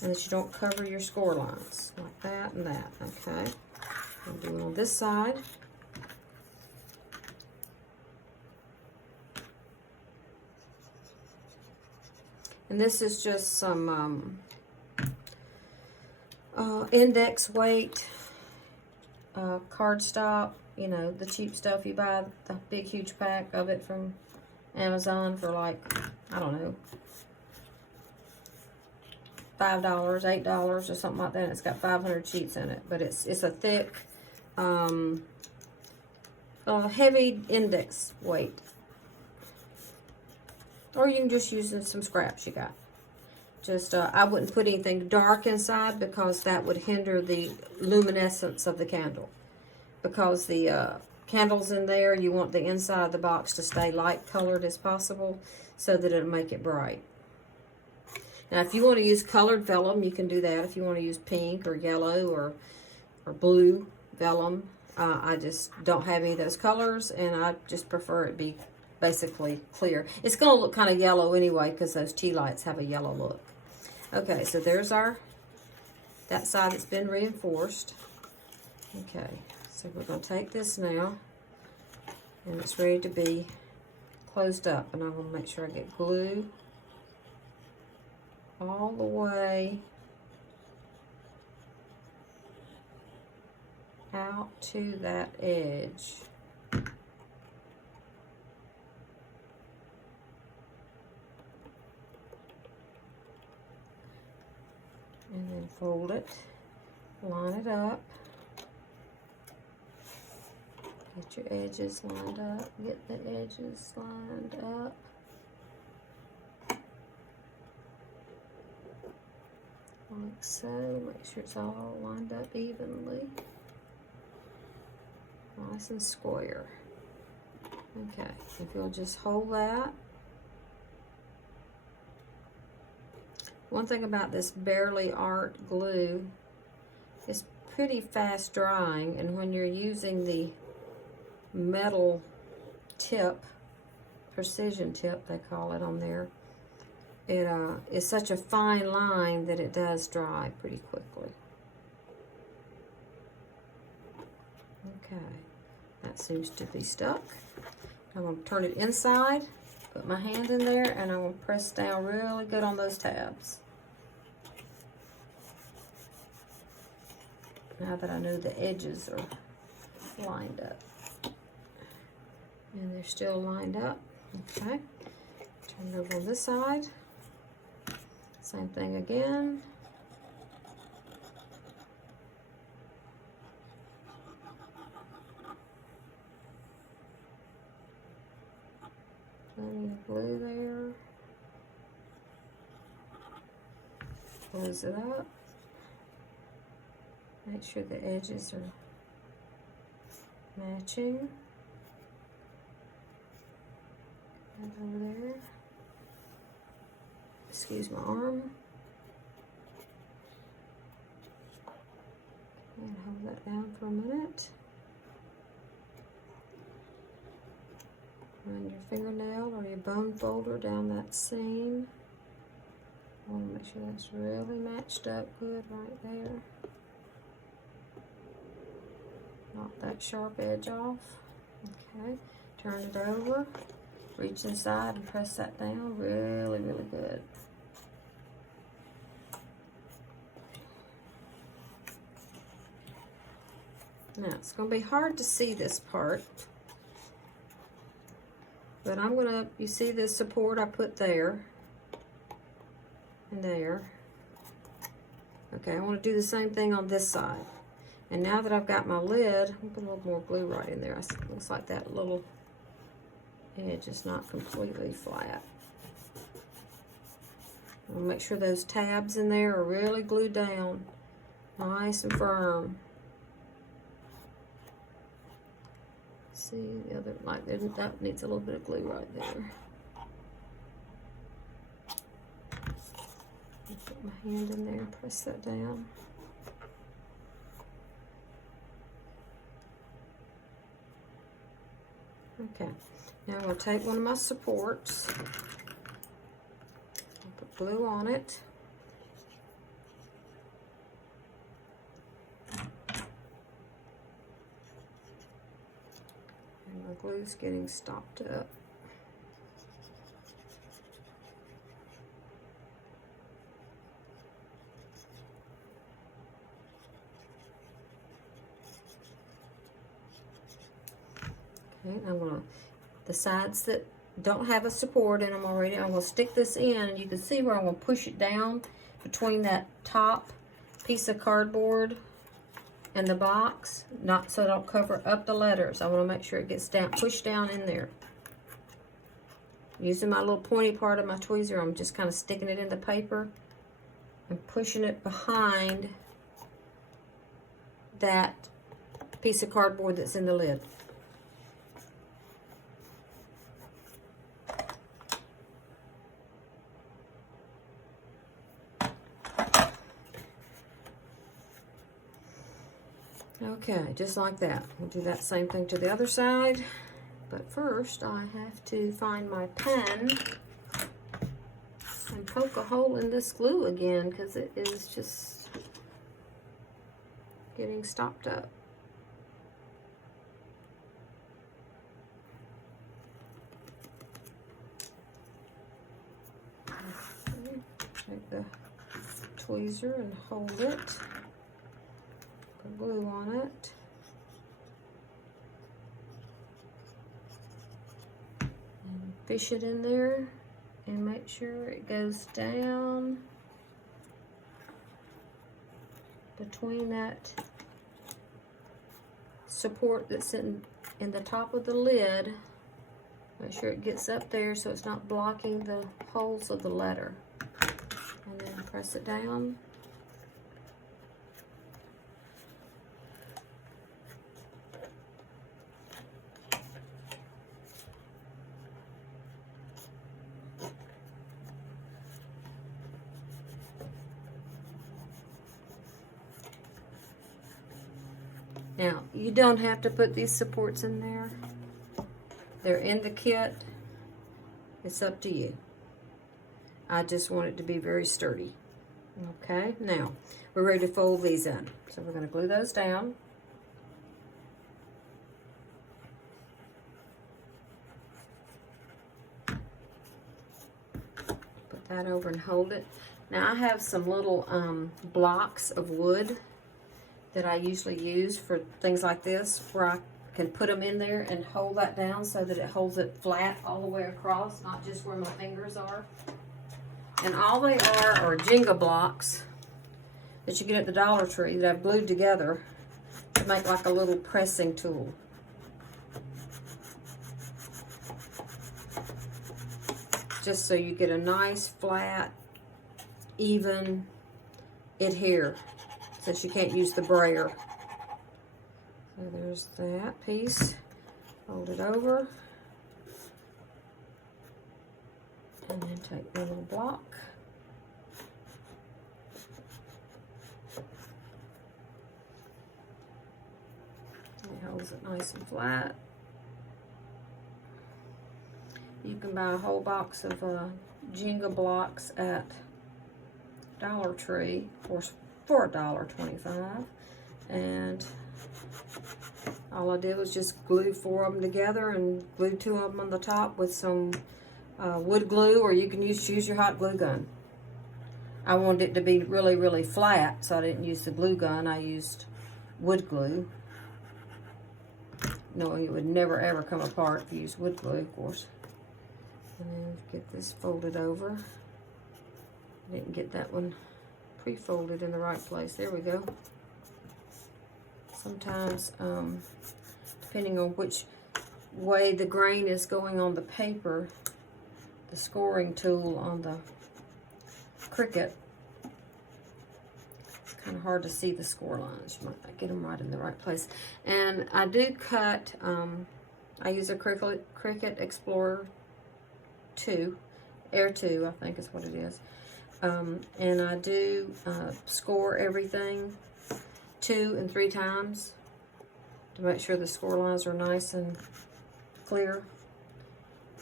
And that you don't cover your score lines. Like that and that. Okay. I'll do it on this side. And this is just some index weight cardstock. You know, the cheap stuff you buy, the big huge pack of it from Amazon for like, I don't know, $5, $8 or something like that. And it's got 500 sheets in it, but it's a thick, heavy index weight. Or you can just use some scraps you got. Just, I wouldn't put anything dark inside because that would hinder the luminescence of the candle. Because the candles in there, you want the inside of the box to stay light colored as possible so that it'll make it bright. Now, if you want to use colored vellum, you can do that. If you want to use pink or yellow or blue vellum, I just don't have any of those colors, and I just prefer it be basically clear. It's going to look kind of yellow anyway because those tea lights have a yellow look. Okay, so there's that side that's been reinforced. Okay, so we're going to take this now, and it's ready to be closed up. And I'm going to make sure I get glue all the way out to that edge. And then fold it, line it up, get your edges lined up, get the edges lined up. Like so, make sure it's all lined up evenly. Nice and square. Okay, if you'll just hold that. One thing about this Barely Art glue, it's pretty fast drying, and when you're using the metal tip, precision tip they call it on there, it is such a fine line that it does dry pretty quickly. Okay, that seems to be stuck. I'm going to turn it inside, put my hand in there, and I'm going to press down really good on those tabs. Now that I know the edges are lined up. And they're still lined up. Okay. Turn it over on this side. Same thing again. Plenty of glue there. Close it up. Make sure the edges are matching. And over there. Excuse my arm. And hold that down for a minute. Run your fingernail or your bone folder down that seam. I want to make sure that's really matched up good right there. Knock that sharp edge off. Okay, turn it over, reach inside and press that down really, really good. Now, it's going to be hard to see this part, but I'm going to, you see this support I put there and there. Okay, I want to do the same thing on this side. And now that I've got my lid, I'm going to put a little more glue right in there. It looks like that little edge is not completely flat. I'll make sure those tabs in there are really glued down, nice and firm. See the other, like that needs a little bit of glue right there. Put my hand in there and press that down. Okay, now I'm going to take one of my supports, put glue on it. And my glue's getting stopped up. Okay, I'm going to, the sides that don't have a support in them already, I'm going to stick this in, and you can see where I'm going to push it down between that top piece of cardboard and the box, not so I don't cover up the letters. I want to make sure it gets down, pushed down in there. Using my little pointy part of my tweezer, I'm just kind of sticking it in the paper and pushing it behind that piece of cardboard that's in the lid. Okay, just like that. We'll do that same thing to the other side. But first, I have to find my pen and poke a hole in this glue again because it is just getting stopped up. Okay, take the tweezer and hold it. Put glue on it. And fish it in there and make sure it goes down between that support that's in the top of the lid. Make sure it gets up there so it's not blocking the holes of the letter. And then press it down. Now, you don't have to put these supports in there. They're in the kit. It's up to you. I just want it to be very sturdy. Okay, now we're ready to fold these in. So we're going to glue those down. Put that over and hold it. Now I have some little blocks of wood that I usually use for things like this, where I can put them in there and hold that down so that it holds it flat all the way across, not just where my fingers are. And all they are Jenga blocks that you get at the Dollar Tree that I've glued together to make like a little pressing tool. Just so you get a nice, flat, even adhere, since you can't use the brayer. So there's that piece. Fold it over. And then take the little block. It holds it nice and flat. You can buy a whole box of Jenga blocks at Dollar Tree for $1.25, and all I did was just glue 4 of them together and glue 2 of them on the top with some wood glue, or you can choose your hot glue gun. I wanted it to be really, really flat, so I didn't use the glue gun. I used wood glue, knowing it would never ever come apart if you use wood glue, of course. And then get this folded over. I didn't get that one pre-folded in the right place. There we go. Sometimes, depending on which way the grain is going on the paper, the scoring tool on the Cricut. It's kind of hard to see the score lines. You might not get them right in the right place. And I do cut, I use a Cricut Explorer 2, Air 2, I think is what it is. And I do score everything 2 and 3 times to make sure the score lines are nice and clear.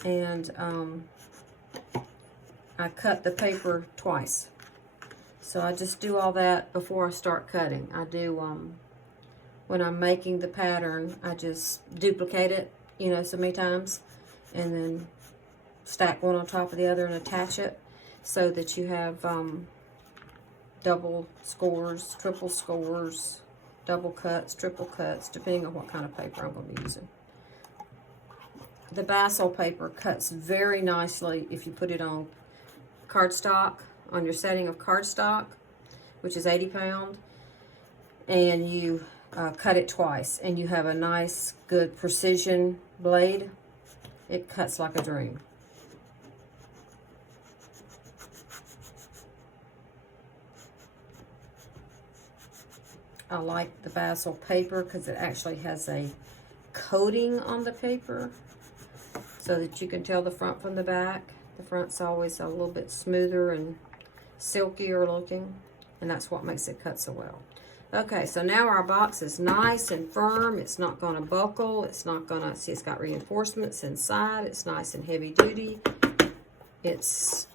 And I cut the paper twice. So I just do all that before I start cutting. I do, when I'm making the pattern, I just duplicate it, you know, so many times, and then stack one on top of the other and attach it so that you have double scores, triple scores, double cuts, triple cuts, depending on what kind of paper I'm going to be using. The Basil paper cuts very nicely if you put it on cardstock, on your setting of cardstock, which is 80 pound, and you cut it twice, and you have a nice, good precision blade. It cuts like a dream. I like the Basil paper because it actually has a coating on the paper so that you can tell the front from the back. The front's always a little bit smoother and silkier looking, and that's what makes it cut so well. Okay, so now our box is nice and firm. It's not going to buckle. It's not going to, see, it's got reinforcements inside. It's nice and heavy duty. It's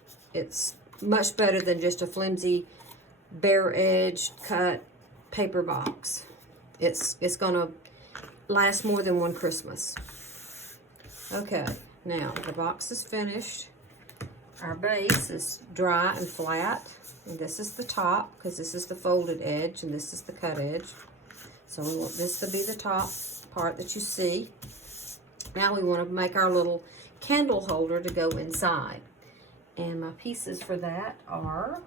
much better than just a flimsy, bare edge cut paper box. It's going to last more than one Christmas. Okay, now the box is finished. Our base is dry and flat, and this is the top because this is the folded edge and this is the cut edge. So we want this to be the top part that you see. Now we want to make our little candle holder to go inside. And my pieces for that are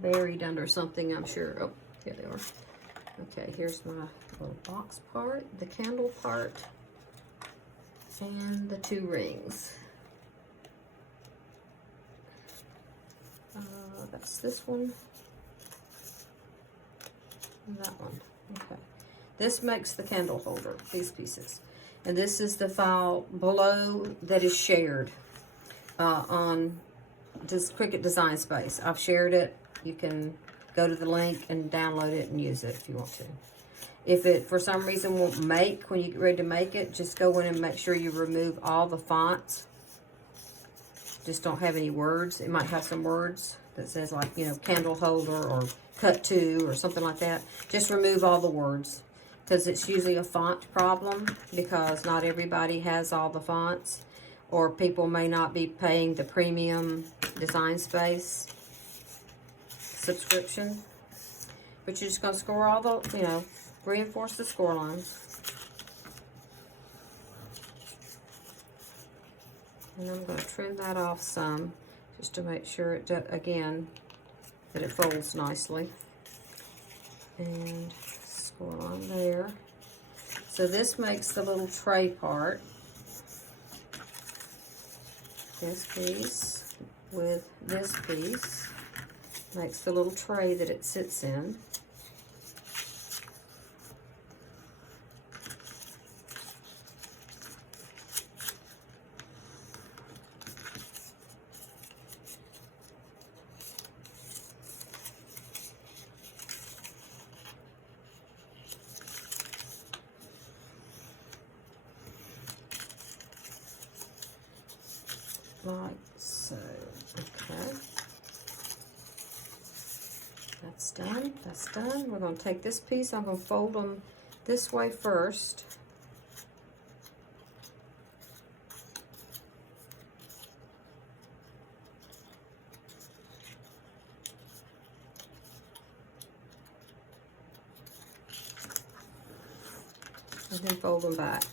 buried under something, I'm sure. Oh, here they are. Okay, here's my little box part, the candle part, and the 2 rings. That's this one and that one. Okay, this makes the candle holder, these pieces. And this is the file below that is shared on this Cricut Design Space. I've shared it. You can go to the link and download it and use it if you want to. If it, for some reason, won't make when you get ready to make it, just go in and make sure you remove all the fonts. Just don't have any words. It might have some words that says, like, you know, candle holder or cut to or something like that. Just remove all the words because it's usually a font problem because not everybody has all the fonts, or people may not be paying the premium Design Space subscription. But you're just going to score all the, you know, reinforce the score lines. And I'm going to trim that off some just to make sure it, again, that it folds nicely. And score on there. So this makes the little tray part. This piece with this piece makes the little tray that it sits in. Like so. Okay. That's done. That's done. We're going to take this piece. I'm going to fold them this way first. And then fold them back.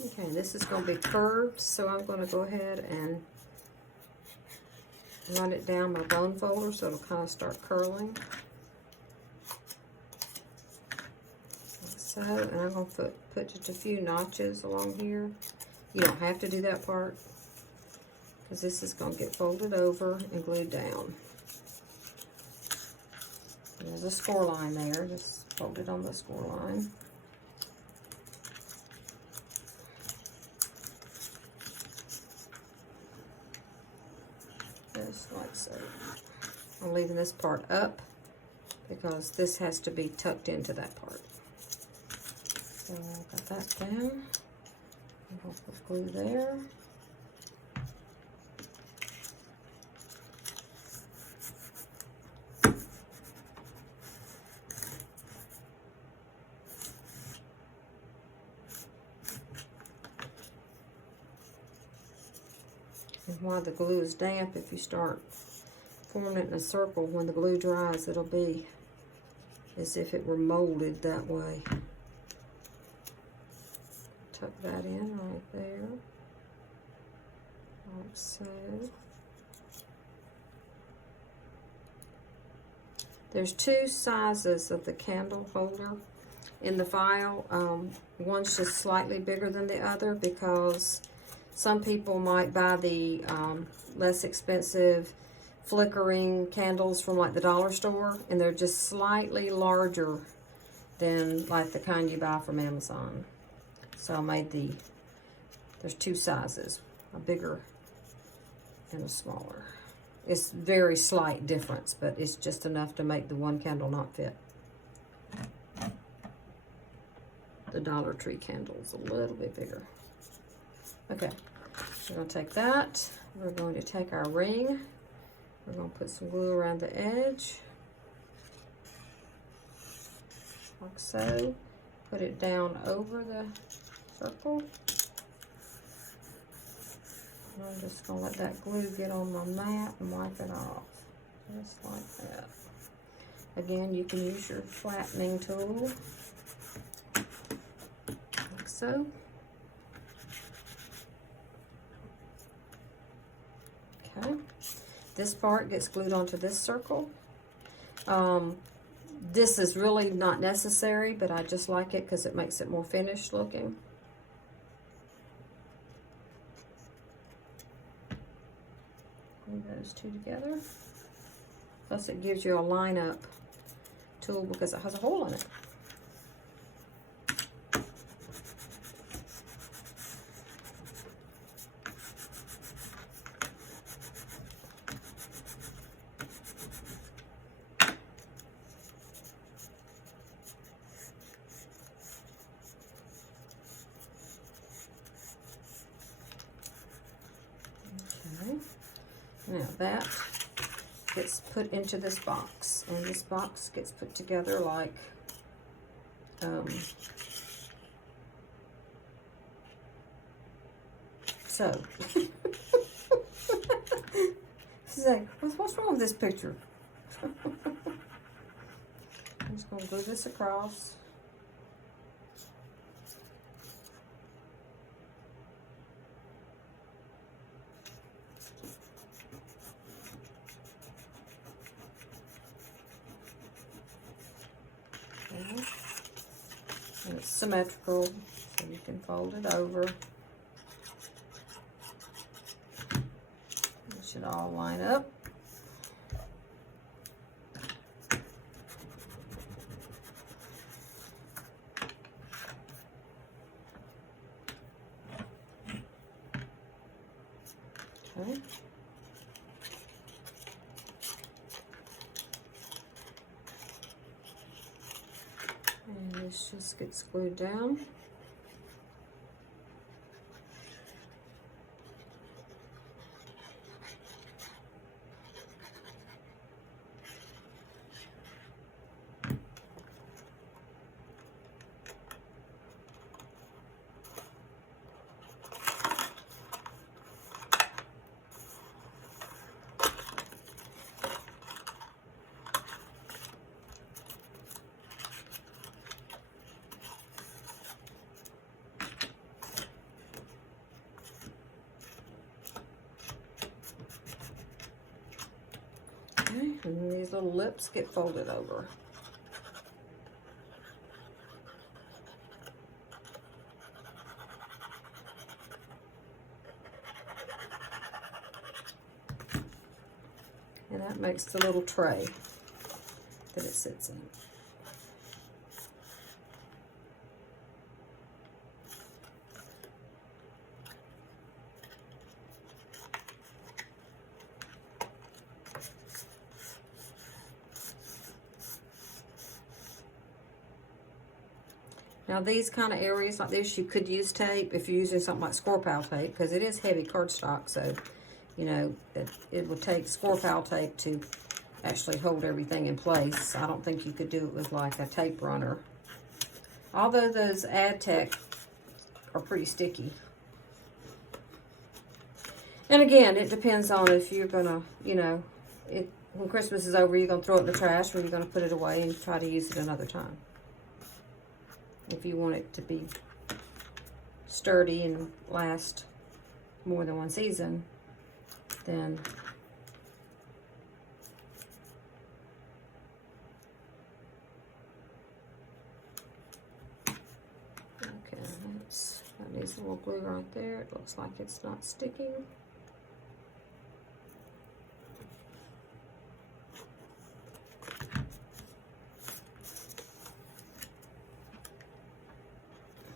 Okay, this is going to be curved, so I'm going to go ahead and run it down my bone folder so it'll kind of start curling. Like so, and I'm going to put just a few notches along here. You don't have to do that part because this is going to get folded over and glued down. There's a score line there, just fold it on the score line. Just like so. I'm leaving this part up because this has to be tucked into that part. So I got that down. I'm going to put glue there. And while the glue is damp, if you start forming it in a circle, when the glue dries, it'll be as if it were molded that way. Tuck that in right there, like so. There's two sizes of the candle holder in the file. One's just slightly bigger than the other because some people might buy the less expensive flickering candles from like the dollar store, and they're just slightly larger than like the kind you buy from Amazon. So I made there's two sizes, a bigger and a smaller. It's very slight difference, but it's just enough to make the one candle not fit. The Dollar Tree candle's a little bit bigger. Okay, we're going to take that. We're going to take our ring. We're going to put some glue around the edge. Like so. Put it down over the circle. And I'm just going to let that glue get on my mat and wipe it off. Just like that. Again, you can use your flattening tool. Like so. Okay. This part gets glued onto this circle. This is really not necessary, but I just like it because it makes it more finished looking. Glue those two together. Plus it gives you a line-up tool because it has a hole in it. Now that gets put into this box, and this box gets put together like so. She's like, what's wrong with this picture? I'm just going to glue this across. And it's symmetrical, so you can fold it over. It should all line up. Okay. And this just gets glued down. and then these little lips get folded over. And that makes the little tray that it sits in. Now these kind of areas like this, you could use tape if you're using something like score pile tape, because it is heavy cardstock, so you know it would take score pile tape to actually hold everything in place. I don't think you could do it with like a tape runner. Although those Ad-Tech are pretty sticky. And again, it depends on if you're gonna, you know, when Christmas is over, you're gonna throw it in the trash, or you're gonna put it away and try to use it another time. If you want it to be sturdy and last more than one season, then okay, that needs a little glue right there. It looks like it's not sticking.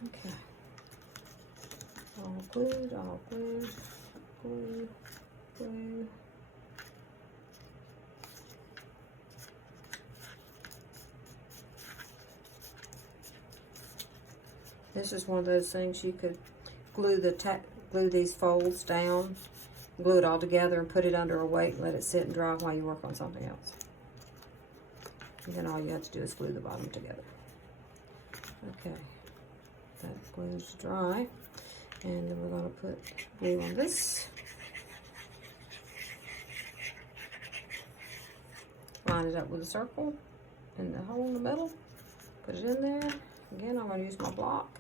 Okay. All glued, all glued, glue, glue. This is one of those things you could glue glue these folds down, glue it all together, and put it under a weight and let it sit and dry while you work on something else. And then all you have to do is glue the bottom together. Okay, that glue's dry, and then we're going to put glue on this. Line it up with a circle in the hole in the middle. Put it in there. Again, I'm going to use my block.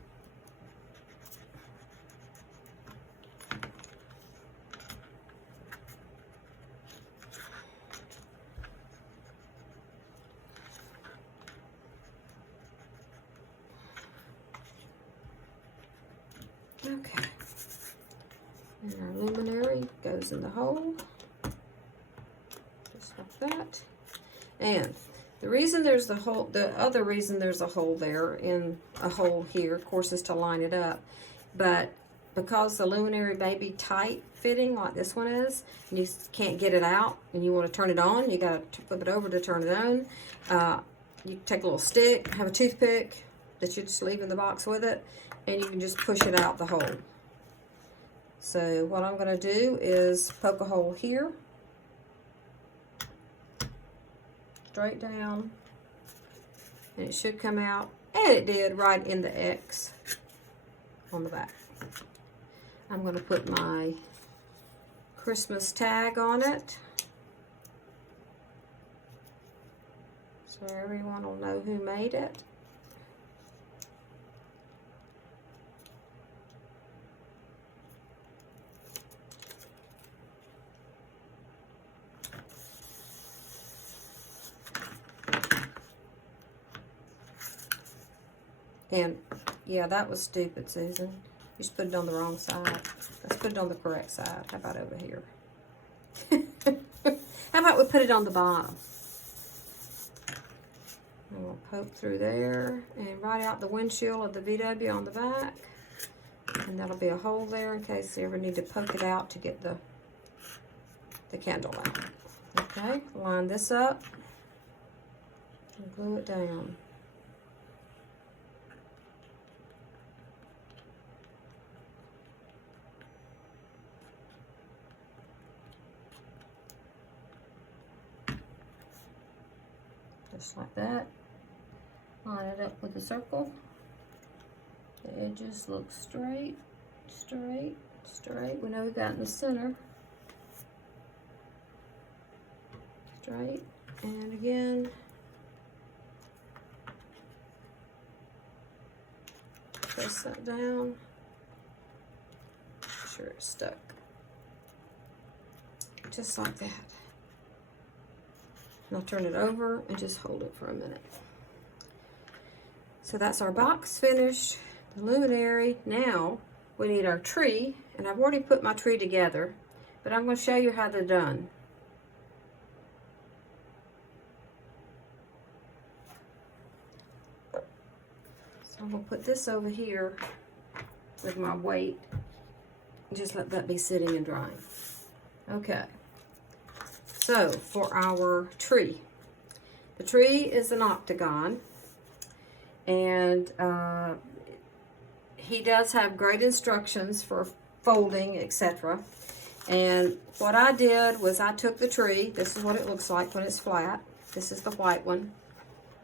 Okay. And our luminary goes in the hole. Just like that. And the reason there's the hole, the other reason there's a hole there in a hole here, of course, is to line it up. But because the luminary may be tight fitting like this one is, and you can't get it out, and you want to turn it on, you got to flip it over to turn it on. You take a little stick, have a toothpick that you just leave in the box with it, and you can just push it out the hole. So what I'm going to do is poke a hole here, straight down, and it should come out, and it did, right in the X on the back. I'm going to put my Christmas tag on it, so everyone will know who made it. And yeah, that was stupid, Susan. You just put it on the wrong side. Let's put it on the correct side. How about over here? How about we put it on the bottom? And we'll poke through there and right out the windshield of the VW on the back. And that'll be a hole there in case you ever need to poke it out to get the candle out. Okay, line this up and glue it down. Just like that. Line it up with a circle. The edges look straight, straight, straight. We know we got in the center. Straight. And again. Press that down. Make sure it's stuck. Just like that. And I'll turn it over and just hold it for a minute. So that's our box finished, the luminary. Now we need our tree, and I've already put my tree together, but I'm going to show you how they're done. So I'm going to put this over here with my weight and just let that be sitting and drying. Okay, so for our tree, the tree is an octagon, and he does have great instructions for folding, etc. And what I did was I took the tree. This is what it looks like when it's flat. This is the white one,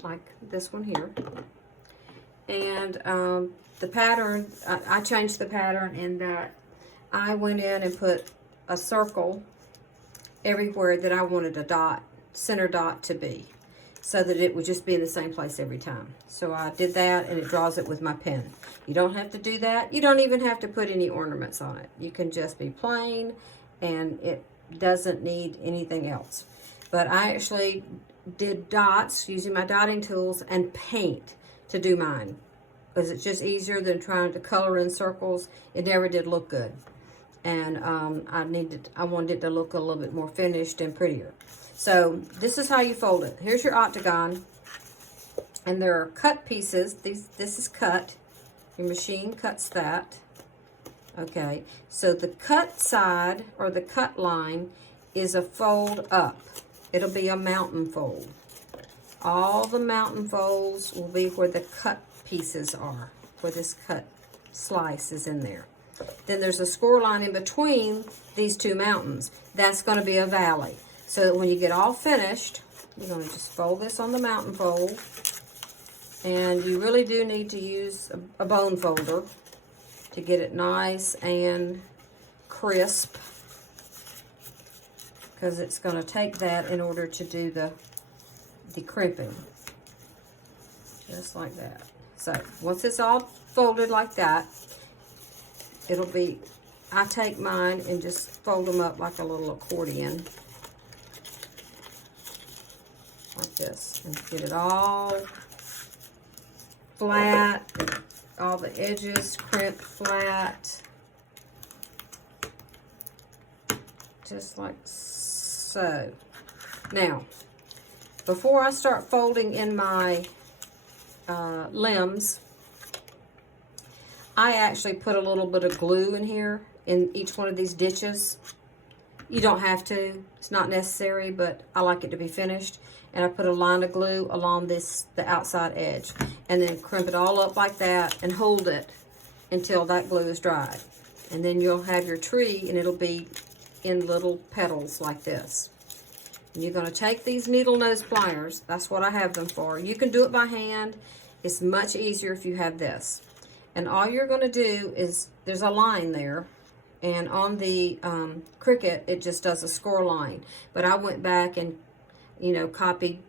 like this one here. And the pattern, I changed the pattern in that I went in and put a circle everywhere that I wanted a dot, center dot to be, so that it would just be in the same place every time. So I did that, and it draws it with my pen. You don't have to do that. You don't even have to put any ornaments on it. You can just be plain, and it doesn't need anything else. But I actually did dots using my dotting tools and paint to do mine, because it's just easier than trying to color in circles. It never did look good. And I wanted it to look a little bit more finished and prettier. So this is how you fold it. Here's your octagon, and there are cut pieces. This is cut. Your machine cuts that. Okay, so the cut side or the cut line is a fold up. It'll be a mountain fold. All the mountain folds will be where the cut pieces are, where this cut slice is in there. Then there's a score line in between these two mountains. That's going to be a valley. So that when you get all finished, you're going to just fold this on the mountain fold. And you really do need to use a bone folder to get it nice and crisp, because it's going to take that in order to do the crimping. Just like that. So once it's all folded like that, it'll be, I take mine and just fold them up like a little accordion. Like this. And get it all flat. All the edges crimped flat. Just like so. Now, before I start folding in my limbs, I actually put a little bit of glue in here in each one of these ditches. You don't have to, it's not necessary, but I like it to be finished. And I put a line of glue along the outside edge, and then crimp it all up like that and hold it until that glue is dried. And then you'll have your tree, and it'll be in little petals like this. And you're going to take these needle nose pliers. That's what I have them for. You can do it by hand. It's much easier if you have this. And all you're going to do is, there's a line there, and on the Cricut, it just does a score line. But I went back and, you know, copied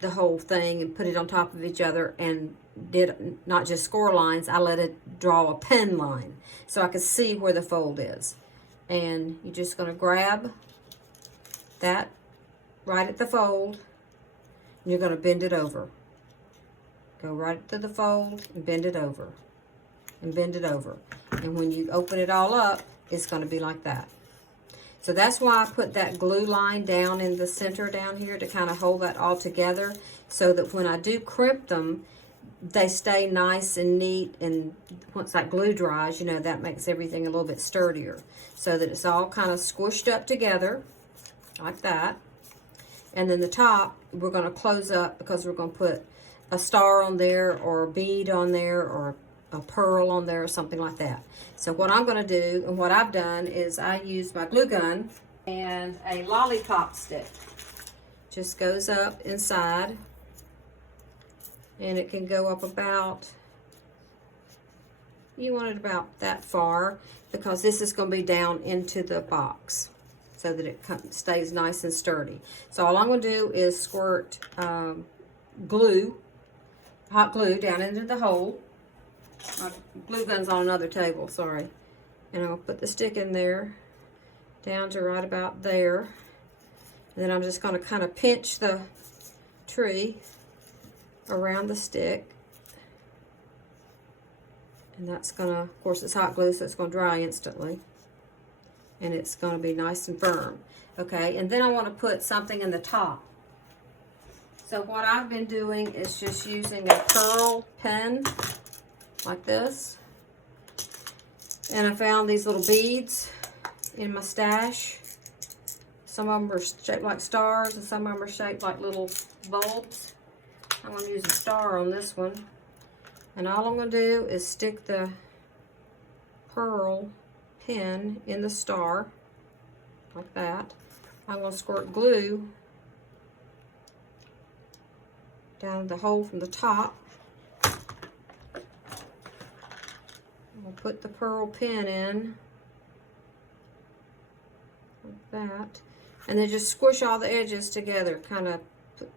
the whole thing and put it on top of each other and did not just score lines, I let it draw a pen line so I could see where the fold is. And you're just going to grab that right at the fold, and you're going to bend it over. Go right to the fold and bend it over. And bend it over. And when you open it all up, it's going to be like that. So that's why I put that glue line down in the center down here to kind of hold that all together, so that when I do crimp them, they stay nice and neat. And once that glue dries, you know, that makes everything a little bit sturdier, so that it's all kind of squished up together like that. And then the top, we're going to close up, because we're going to put a star on there, or a bead on there, or a pearl on there, or something like that. So what I'm going to do, and what I've done, is I use my glue gun and a lollipop stick. Just goes up inside, and it can go up about, you want it about that far, because this is going to be down into the box, so that it stays nice and sturdy. So all I'm going to do is squirt glue, hot glue, down into the hole. My glue gun's on another table, sorry. And I'll put the stick in there, down to right about there. And then I'm just going to kind of pinch the tree around the stick. And that's going to, of course it's hot glue, so it's going to dry instantly. And it's going to be nice and firm. Okay, and then I want to put something in the top. So what I've been doing is just using a pearl pen, like this. And I found these little beads in my stash. Some of them are shaped like stars, and some of them are shaped like little bulbs. I'm going to use a star on this one. And all I'm going to do is stick the pearl pen in the star, like that. I'm going to squirt glue down the hole from the top. We'll put the pearl pen in, like that. And then just squish all the edges together. Kind of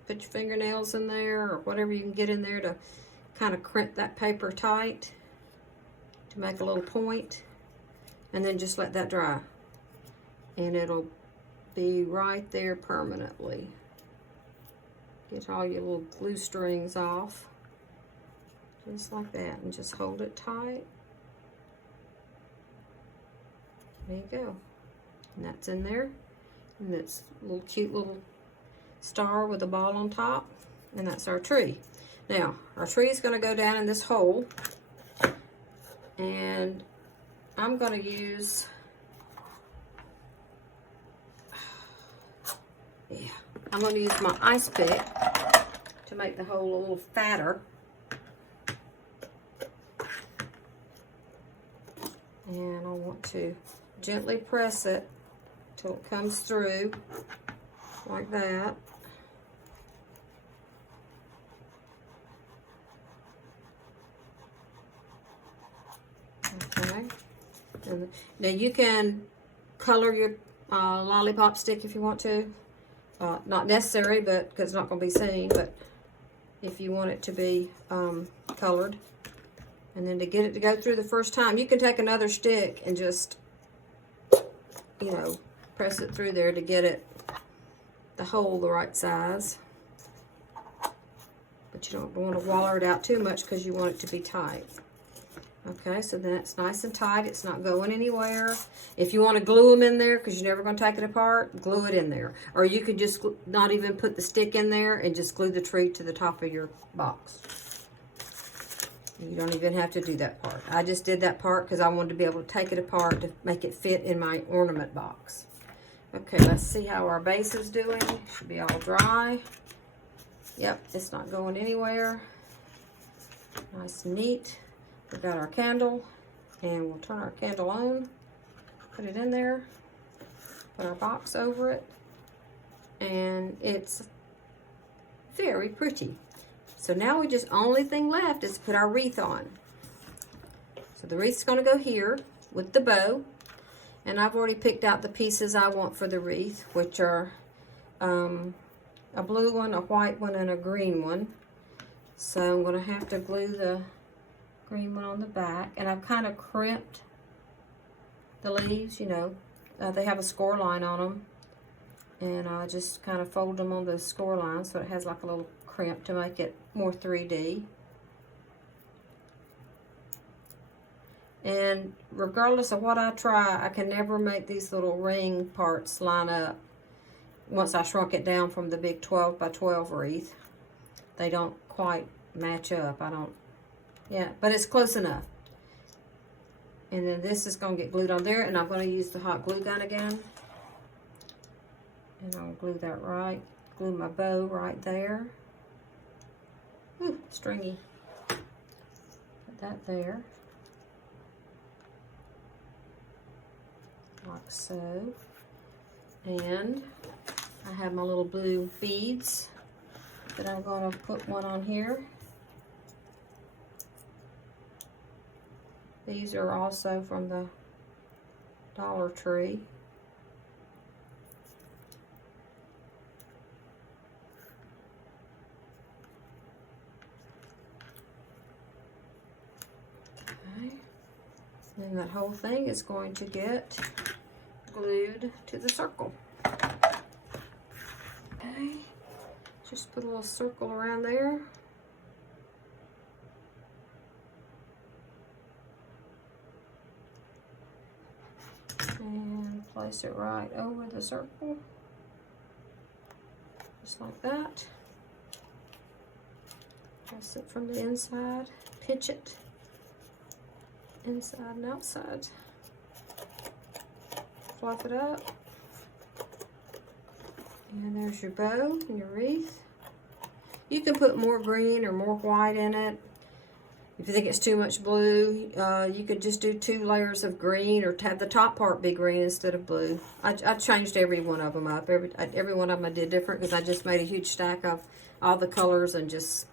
put your fingernails in there, or whatever you can get in there to kind of crimp that paper tight to make a little point. And then just let that dry. And it'll be right there permanently. Get all your little glue strings off. Just like that. And just hold it tight. There you go. And that's in there. And it's a little cute little star with a ball on top. And that's our tree. Now, our tree is going to go down in this hole. And I'm going to use, I'm going to use my ice pick to make the hole a little fatter. And I want to gently press it till it comes through like that. Okay. And now you can color your lollipop stick if you want to. Not necessary, but because it's not going to be seen, but if you want it to be colored. And then to get it to go through the first time, you can take another stick and just, you know, press it through there to get it, the hole the right size. But you don't want to waller it out too much because you want it to be tight. Okay, so then it's nice and tight. It's not going anywhere. If you want to glue them in there because you're never going to take it apart, glue it in there. Or you could just not even put the stick in there and just glue the tree to the top of your box. You don't even have to do that part. I just did that part because I wanted to be able to take it apart to make it fit in my ornament box. Okay, let's see how our base is doing. Should be all dry. Yep, it's not going anywhere. Nice and neat. We've got our candle, and we'll turn our candle on, put it in there, put our box over it, and it's very pretty. So now we just, only thing left is to put our wreath on. So the wreath's going to go here with the bow, and I've already picked out the pieces I want for the wreath, which are a blue one, a white one, and a green one. So I'm going to have to glue the green one on the back, and I've kind of crimped the leaves, you know, they have a score line on them, and I just kind of fold them on the score line so it has like a little crimp to make it more 3D. And regardless of what I try, I can never make these little ring parts line up once I shrunk it down from the big 12 by 12 wreath. They don't quite match up. Yeah, but it's close enough. And then this is going to get glued on there, and I'm going to use the hot glue gun again. And I'll glue that right. Glue my bow right there. Ooh, stringy. Put that there. Like so. And I have my little blue beads that I'm going to put one on here. These are also from the Dollar Tree. Okay. And that whole thing is going to get glued to the circle. Just put a little circle around there. And place it right over the circle. Just like that. Press it from the inside. Pinch it. Inside and outside. Fluff it up. And there's your bow and your wreath. You can put more green or more white in it. If you think it's too much blue, you could just do 2 layers of green or have the top part be green instead of blue. I changed every one of them up. Every one of them I did different because I just made a huge stack of all the colors, and just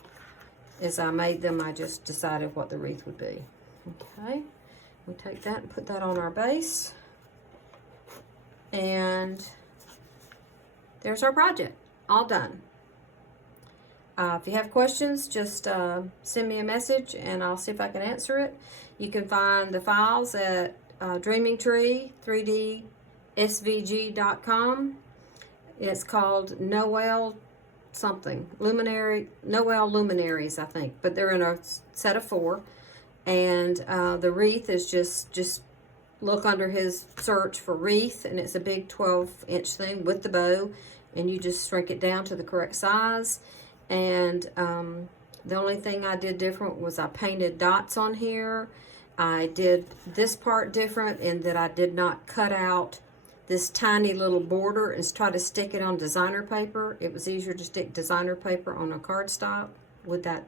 as I made them, I just decided what the wreath would be. Okay, we'll take that and put that on our base. And there's our project, all done. If you have questions, just send me a message and I'll see if I can answer it. You can find the files at dreamingtree3dsvg.com. It's called Noel something, Lumenary, Noel Luminaries, I think, but they're in a set of 4. And the wreath is just look under his search for wreath, and it's a big 12-inch thing with the bow, and you just shrink it down to the correct size. And the only thing I did different was I painted dots on here. I did this part different in that I did not cut out this tiny little border and try to stick it on designer paper. It was easier to stick designer paper on a cardstock with that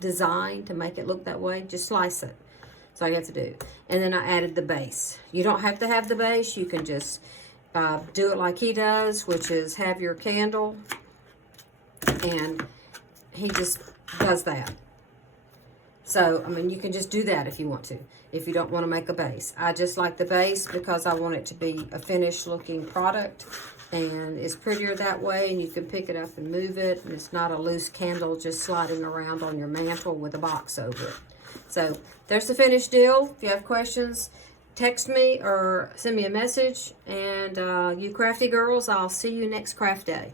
design to make it look that way. Just slice it. That's all you have to do. And then I added the base. You don't have to have the base. You can just do it like he does, which is have your candle. And he just does that. So, I mean, you can just do that if you want to, if you don't want to make a base. I just like the base because I want it to be a finished looking product, and it's prettier that way, and you can pick it up and move it, and it's not a loose candle just sliding around on your mantle with a box over it. So, there's the finished deal. If you have questions, text me or send me a message, and you crafty girls, I'll see you next craft day.